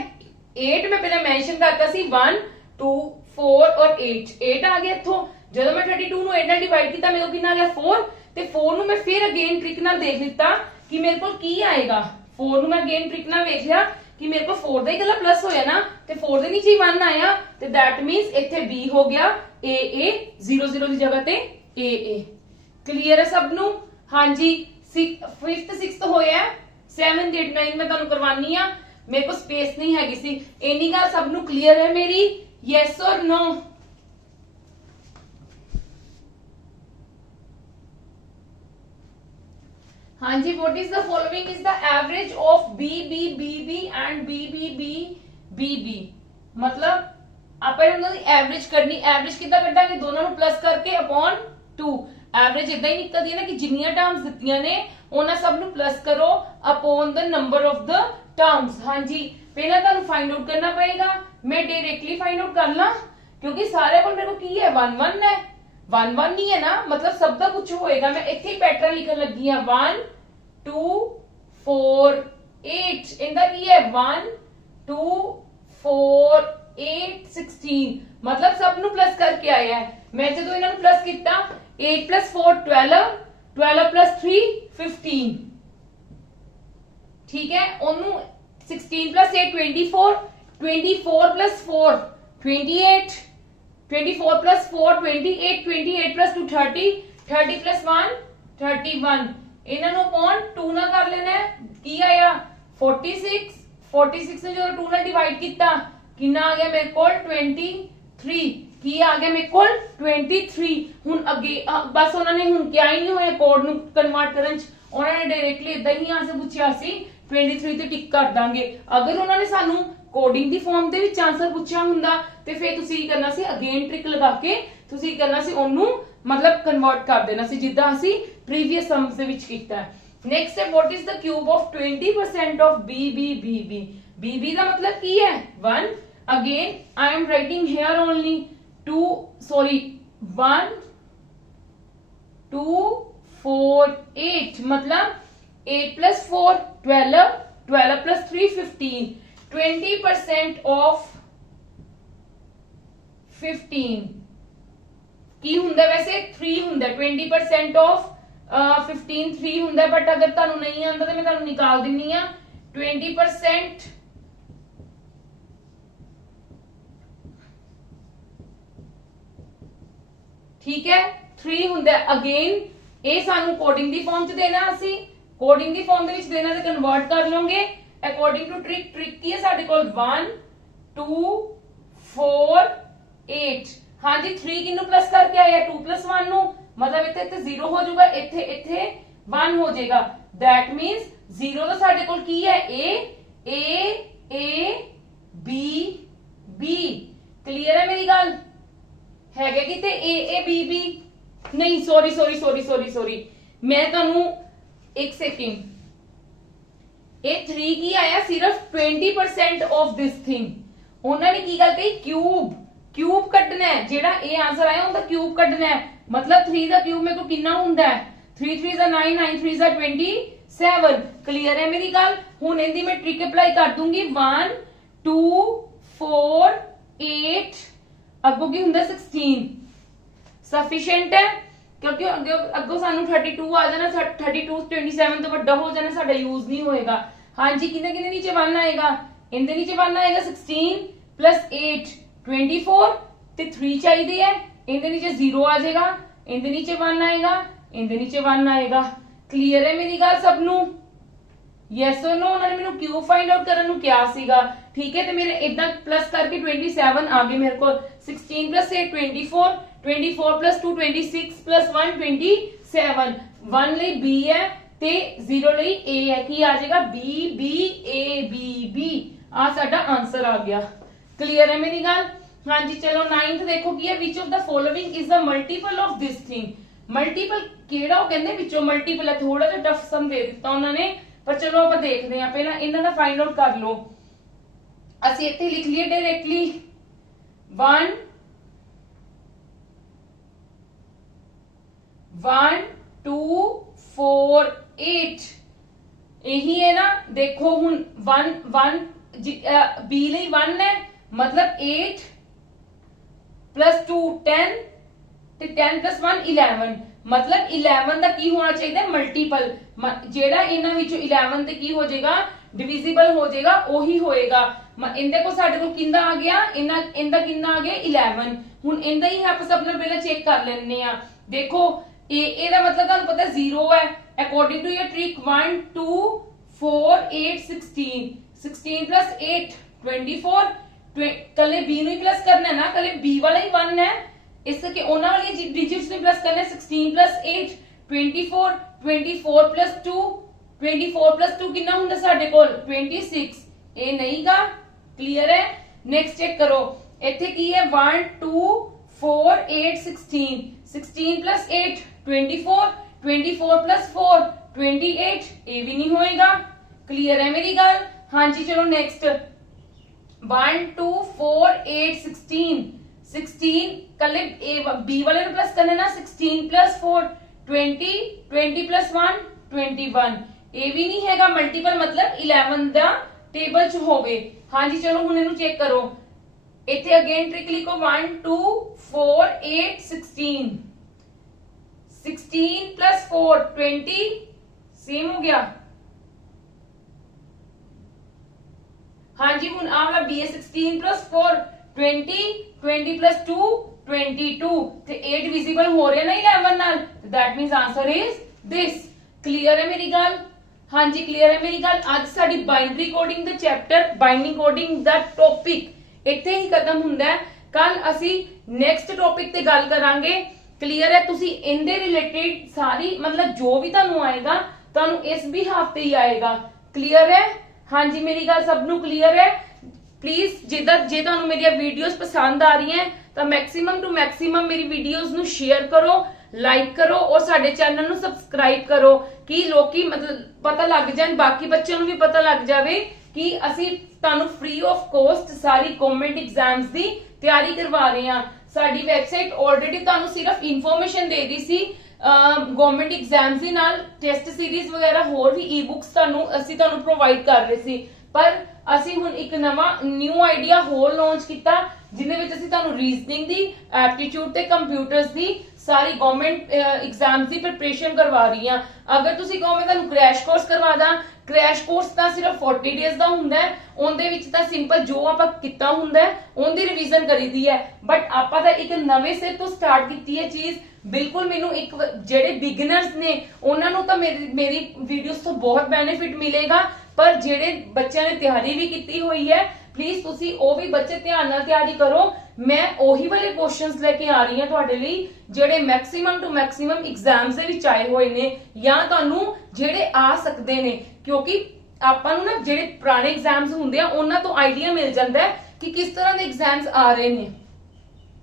8 मैं पहले मेंशन करता सी 1 2 4 और 8 8 आ गया इथों ਜਦੋਂ मैं 32 ਨੂੰ 8 ਨਾਲ ਡਿਵਾਈਡ ਕੀਤਾ ਮੇਰੇ ਕੋਲ ਕਿੰਨਾ ਆ ਗਿਆ 4 ਤੇ 4 ਨੂੰ ਮੈਂ ਫਿਰ ਅਗੇਨ ਟ੍ਰਿਕ ਨਾਲ ਦੇਖ ਲਿੱਤਾ ਕਿ ਮੇਰੇ ਕੋਲ ਕੀ ਆਏਗਾ 4 ਨੂੰ ਮੈਂ ਅਗੇਨ ਟ੍ਰਿਕ ਨਾਲ ਵੇਖ ਲਿਆ ਕਿ ਮੇਰੇ ਕੋਲ 4 ਦਾ ਹੀ ਇਕੱਲਾ ਪਲੱਸ ਹੋਇਆ ਨਾ ਤੇ 4 ਦੇ ਨੀਚੇ 1 ਆਇਆ ਤੇ that means ਇੱਥੇ b ਹੋ ਗਿਆ a a 0 0 ਦੀ ਜਗ੍ਹਾ ਤੇ a a ਕਲੀਅਰ ਹੈ ਸਭ ਨੂੰ ਹਾਂਜੀ 5th 6th ਹੋਇਆ 7th 8th 9th ਮੈਂ ਤੁਹਾਨੂੰ ਕਰਵਾਨੀ ਆ ਮੇਰੇ ਕੋਲ ਸਪੇਸ ਨਹੀਂ ਹੈਗੀ ਸੀ ਇੰਨੀ ਗੱਲ ਸਭ ਨੂੰ ਕਲੀਅਰ ਹੈ ਮੇਰੀ ਯੈਸ অর ਨੋ ਹਾਂਜੀ what is the following is the average of BB BB and BBB BB मतलब ਆਪਾਂ ਇਹਨਾਂ ਦੀ ਐਵਰੇਜ ਕਰਨੀ ਐਵਰੇਜ ਕਿੱਦਾਂ ਕੱਢਾਂਗੇ ਦੋਨਾਂ ਨੂੰ ਪਲੱਸ ਕਰਕੇ ਅਪਨ 2 ਐਵਰੇਜ ਇਦਾਂ ਹੀ ਨਿਕਲਦੀ ਹੈ ਨਾ ਕਿ ਜਿੰਨੀਆਂ ਟਰਮਸ ਦਿੱਤੀਆਂ ਨੇ ਉਹਨਾਂ ਸਭ ਨੂੰ ਪਲੱਸ ਕਰੋ upon the number of the terms ਹਾਂਜੀ ਪਹਿਲਾਂ ਤੁਹਾਨੂੰ ਫਾਈਂਡ ਆਊਟ ਕਰਨਾ ਪਏਗਾ ਮੈਂ डायरेक्टली फाइंड आउट कर ला क्योंकि सारे को मेरे को की है 1 1 है 1 1 नहीं है ना मतलब सब का कुछ होएगा मैं इत्थे ही पैटर्न लिखन लगी हां 1 2 4 8 इंदा की है 1 2 4 8 16 मतलब सब नु प्लस करके आया है मैं जदों इन्हां नु प्लस कीता 8 + 4 12 12 + 3 15 ठीक है ओनू 16 + 8 24 24 + 4 28 24 + 4 28 28 + 2 30 30 + 1 31 ਇਹਨਾਂ ਨੂੰ ਅਪਨ 2 ਨਾਲ ਕਰ ਲੈਣਾ ਹੈ ਕੀ ਆਇਆ 46 46 ਨੂੰ ਜਦੋਂ 2 ਨਾਲ ਡਿਵਾਈਡ ਕੀਤਾ ਕਿੰਨਾ ਆ ਗਿਆ ਮੇਰੇ ਕੋਲ 23 ਕੀ ਆ ਗਿਆ ਮੇਰੇ ਕੋਲ 23 ਹੁਣ ਅੱਗੇ ਬਸ ਉਹਨਾਂ ਨੇ ਹੁਣ ਕਿਹਾ ਹੀ ਨਹੀਂ ਹੋਇਆ ਕੋਡ ਨੂੰ ਕਨਵਰਟ ਕਰਨ ਚ ਉਹਨਾਂ ਨੇ ਡਾਇਰੈਕਟਲੀ ਇਦਾਂ ਹੀ ਆਂਸਰ ਪੁੱਛਿਆ ਸੀ 23 ਤੇ ਟਿਕ ਕਰ ਦਾਂਗੇ ਅਗਰ ਉਹਨਾਂ ਨੇ ਸਾਨੂੰ ਕੋਡਿੰਗ ਦੀ ਫਾਰਮ ਦੇ ਵਿੱਚ ਆਨਸਰ ਪੁੱਛਿਆ ਹੁੰਦਾ ਤੇ ਫਿਰ ਤੁਸੀਂ ਕੀ ਕਰਨਾ ਸੀ ਅਗੇਨ ਟ੍ਰਿਕ ਲਗਾ ਕੇ ਤੁਸੀਂ ਕਰਨਾ ਸੀ ਉਹਨੂੰ मतलब कन्वर्ट कर देना सी जिद्दां असी प्रीवियस सम्स दे विच कीता है नेक्स्ट है what is the cube of 20% of BB BB दा मतलब की है 1 again I am writing here only 2 sorry 1 2 4 8 मतलब 8 + 4 12 12 + 3 15 20% of 15 ਕੀ ਹੁੰਦਾ ਵੈਸੇ 3 ਹੁੰਦਾ 20% ਆਫ 15 3 ਹੁੰਦਾ ਬਟ ਅਗਰ ਤੁਹਾਨੂੰ ਨਹੀਂ ਆਉਂਦਾ ਤੇ ਮੈਂ ਤੁਹਾਨੂੰ ਨਿਕਾਲ ਦਿੰਨੀ ਆ 20% ਠੀਕ ਹੈ 3 ਹੁੰਦਾ ਅਗੇਨ ਇਹ ਸਾਨੂੰ ਕੋਡਿੰਗ ਦੀ ਫਾਰਮ ਚ ਦੇਣਾ ਅਸੀਂ ਕੋਡਿੰਗ ਦੀ ਫਾਰਮ ਦੇ ਵਿੱਚ ਦੇਣਾ ਤੇ ਕਨਵਰਟ ਕਰ ਲਵਾਂਗੇ ਅਕੋਰਡਿੰਗ ਟੂ ਟ੍ਰਿਕ ਕੀ ਹੈ ਸਾਡੇ ਕੋਲ 1 2 4 8 हाँ जी 3 किन्नू प्लस करके आया 2 + 1 नु मतलब इथे इथे 0 हो जाएगा इथे इथे 1 हो जाएगा दैट मींस 0 तो साडे कोल की है A B B क्लियर है मेरी गल है क्या किते A B B नहीं sorry sorry sorry sorry sorry, मैं ਤੁਹਾਨੂੰ एक सेकंड, ਇਹ 3 ਕੀ ਆਇਆ सिर्फ 20% ऑफ दिस थिंग। ਉਹਨਾਂ ਨੇ ਕੀ ਗੱਲ ਕਹੀ, क्यूब ਕੱਢਣਾ है, ਜਿਹੜਾ ਇਹ ਆਨਸਰ ਆਇਆ ਉਹਦਾ क्यूब ਕੱਢਣਾ है, मतलब 3 ਦਾ क्यूब ਮੇਰੇ ਕੋ ਕਿੰਨਾ ਹੁੰਦਾ है, 3 3 ਦਾ 9, 9 3 ਦਾ 27। क्लियर है मेरी गल। ਹੁਣ ਇਹਦੀ ਮੈਂ ट्रिक अप्लाई कर दूंगी, 1 2 4 8 ਅੱਗੋਂ ਕੀ ਹੁੰਦਾ 16 ਸਫੀਸ਼ੀਐਂਟ ਹੈ, क्योंकि अगो सानू 32 आ जाना, 32 27 तो ਵੱਡਾ ਹੋ ਜਾਣਾ, ਸਾਡਾ यूज नहीं होएगा। हाँ जी, किने किने नीचे 1 आएगा, इनके नीचे 1 आएगा 16 प्लस 8 24 ते 3 चाहिए है, इनके नीचे 0 आ जाएगा, इनके नीचे 1 आएगा, इनके नीचे 1 आएगा। क्लियर है मेरी गल सबनू? यस और नो? उन्होंने मैंने क्यू फाइंड आउट करने को क्या सीगा, ठीक है, तो मेरे इतना प्लस करके 27 आ गए मेरे को, 16 प्लस 8 24 24 प्लस 2 26 प्लस 1 27। 1 ਲਈ B है ते 0 ਲਈ A है, की आ जाएगा B B A B B। आ साडा आंसर आ गया। क्लियर है मेरी गल? हाँ जी चलो 9th देखो की है, which of the following is the multiple of this thing. Multiple केड़ा वो कहंदे विचों मल्टीपल है, थोड़ा जिहा टफ सम दे दिता उन्होंने, पर चलो आप देखते हैं, पहला इन्हां दा फाइंड आउट कर लो। ਅਸੀਂ ਇੱਥੇ ਲਿਖ ਲਈਏ डायरेक्टली 1 1 2 4 8 यही है ना। देखो हुन 1 1 बी ਲਈ 1 है, मतलब 8 प्लस 2 10 ਤੇ 10 प्लस 1 11, मतलब 11 ਦਾ ਕੀ ਹੋਣਾ ਚਾਹੀਦਾ, ਮਲਟੀਪਲ। ਜਿਹੜਾ ਇਹਨਾਂ ਵਿੱਚੋਂ 11 ਤੇ ਕੀ ਹੋ ਜਾਏਗਾ, डिविजिबल हो जाएगा, ਉਹੀ ਹੋਏਗਾ। ਇਹਦੇ ਕੋ ਸਾਡੇ ਕੋਲ ਕਿੰਨਾ ਆ ਗਿਆ, ਇਹਦਾ ਕਿੰਨਾ ਆ ਗਿਆ 11। ਹੁਣ ਇਹਦਾ ਹੀ ਆਪਾਂ ਸਭ ਨਾਲ ਪਹਿਲਾਂ ਚੈੱਕ ਕਰ ਲੈਣੇ ਆ। ਦੇਖੋ ਇਹਦਾ मतलब ਤੁਹਾਨੂੰ ਪਤਾ 0 है, according to your trick 1 2 4 8 16 16 plus 8 24। कले b ਨੂੰ ਹੀ प्लस करना है ना, कले b वाला ही 1 है, इस करके ਉਹਨਾਂ ਵਾਲੀ डिजिट्स ਨੂੰ प्लस करना है। 16 प्लस 8 24 24 प्लस 2 24 प्लस 2 कितना ਹੁੰਦਾ ਸਾਡੇ ਕੋਲ 26। ਇਹ ਨਹੀਂਗਾ। क्लियर है? नेक्स्ट चेक करो, ਇੱਥੇ ਕੀ ਹੈ 1 2 4 8 16 16 प्लस 8 24 24 प्लस 4 28। ये भी नहीं होएगा। क्लियर है मेरी गल? हाँ जी चलो नेक्स्ट 1 2 4 8 16 16 कल बी वाले में प्लस करना ना, 16 प्लस 4 20 20 प्लस 1 21। ये भी नहीं हैगा मल्टीपल, मतलब 11 दा टेबल च होवे। हाँ जी चलो हुण इहनू चेक करो, इथे अगेन ट्रिक लिखो 1 2 4 8 16 16 प्लस 4 20 सेम हो गया। हाँ जी हुण आ वाला बी 16 प्लस 4 20 20 प्लस 2 22 ते 8 विजिबल हो रहा ना 11 नाल, that means answer is this. Clear है मेरी गल? हाँ जी क्लियर है मेरी गल। आज साडी बाइनरी कोडिंग दा चैप्टर, बाइनरी कोडिंग दा टॉपिक इत्थे ही खत्म हुंदा है। कल असी नेक्स्ट टॉपिक ते गल करांगे। क्लियर है? तुसी इनदे रिलेटेड सारी मतलब जो भी तुहानू आएगा तुहानू इस भी हफ्ते ही आएगा। क्लियर है? हाँ जी मेरी गल सबनू क्लियर है? प्लीज जे तुहानू मेरी वीडियोस पसंद आ रही हैं तो मैक्सिमम टू मैक्सिमम मेरी वीडियोस नू शेयर करो, लाइक करो और साडे चैनल नू सबसक्राइब करो कि लोकी मतलब पता लग जाए, बाकी बच्चों नू भी पता लग जाए कि असी तुहानू फ्री ऑफ कॉस्ट सारी गवर्नमेंट एग्जाम्स दी तैयारी करवा रहे हैं। साडी वेबसाइट ऑलरेडी तुहानू सिर्फ इन्फॉर्मेशन दे दी सी गवर्नमेंट एग्जाम्स दी नाल टेस्ट सीरीज वगैरह होर भी ई बुक्स असी तुहानू प्रोवाइड कर रहे सी, पर असी हुण एक नवा न्यू आइडिया होर लॉन्च किया जिहदे विच असी तुहानू रीजनिंग दी, एप्टीट्यूड ते कंप्यूटर्स दी सारी गवर्नमेंट एग्जाम्स की प्रिपरेशन करवा रही हैं। अगर तुसी कहो मैं तुहानू क्रैश कोर्स करवा दा, क्रैश कोर्स तां सिर्फ 40 डेज दा हुंदा है, उहदे विच तां सिंपल जो आपां कीता हुंदा है उहदी रिवीजन करी दी है, बट आपां तां एक नवे सिर तो स्टार्ट कीती है चीज। बिल्कुल मैनू एक जेडे बिगिनर्स ने उन्हां नू तां मेरी वीडियोस तो बहुत बेनिफिट मिलेगा, पर जेडे बच्चों ने तैयारी भी की हुई है प्लीज तुसी ओ भी बच्चे ध्यान नाल तैयारी करो। मैं ओही वाले क्वेश्चंस लेके आ रही हूं तुहाडे लई जेडे मैक्सिमम टू मैक्सिमम एग्जाम्स दे विच आए हुए ने या तुहानू जेडे आ सकदे ने, क्योंकि आपां नू ना जेडे पुराने एग्जाम्स हुंदे आ उन्हां तो आइडिया मिल जांदा है कि किस तरह दे एग्जाम्स आ रहे ने।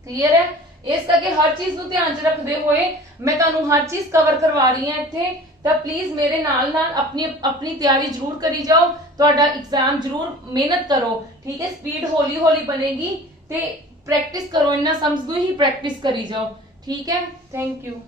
क्लियर है? ਇਸ ਕਰਕੇ ਹਰ ਚੀਜ਼ ਨੂੰ ਧਿਆਨ 'ਚ ਰੱਖਦੇ ਹੋਏ ਮੈਂ ਤੁਹਾਨੂੰ ਹਰ ਚੀਜ਼ ਕਵਰ ਕਰਵਾ ਰਹੀ ਹਾਂ ਇੱਥੇ। ਤਾਂ ਪਲੀਜ਼ ਮੇਰੇ ਨਾਲ ਨਾਲ ਆਪਣੀ ਤਿਆਰੀ ਜ਼ਰੂਰ ਕਰੀ ਜਾਓ, ਤੁਹਾਡਾ ਐਗਜ਼ਾਮ ਜ਼ਰੂਰ ਮਿਹਨਤ ਕਰੋ, ਠੀਕ ਹੈ। ਸਪੀਡ ਹੌਲੀ ਹੌਲੀ ਬਣੇਗੀ ਤੇ ਪ੍ਰੈਕਟਿਸ ਕਰੋ, ਇੰਨਾ ਸਮਝਦੂ ਹੀ ਪ੍ਰੈਕਟਿਸ ਕਰੀ ਜਾਓ, ਠੀਕ ਹੈ। Thank you.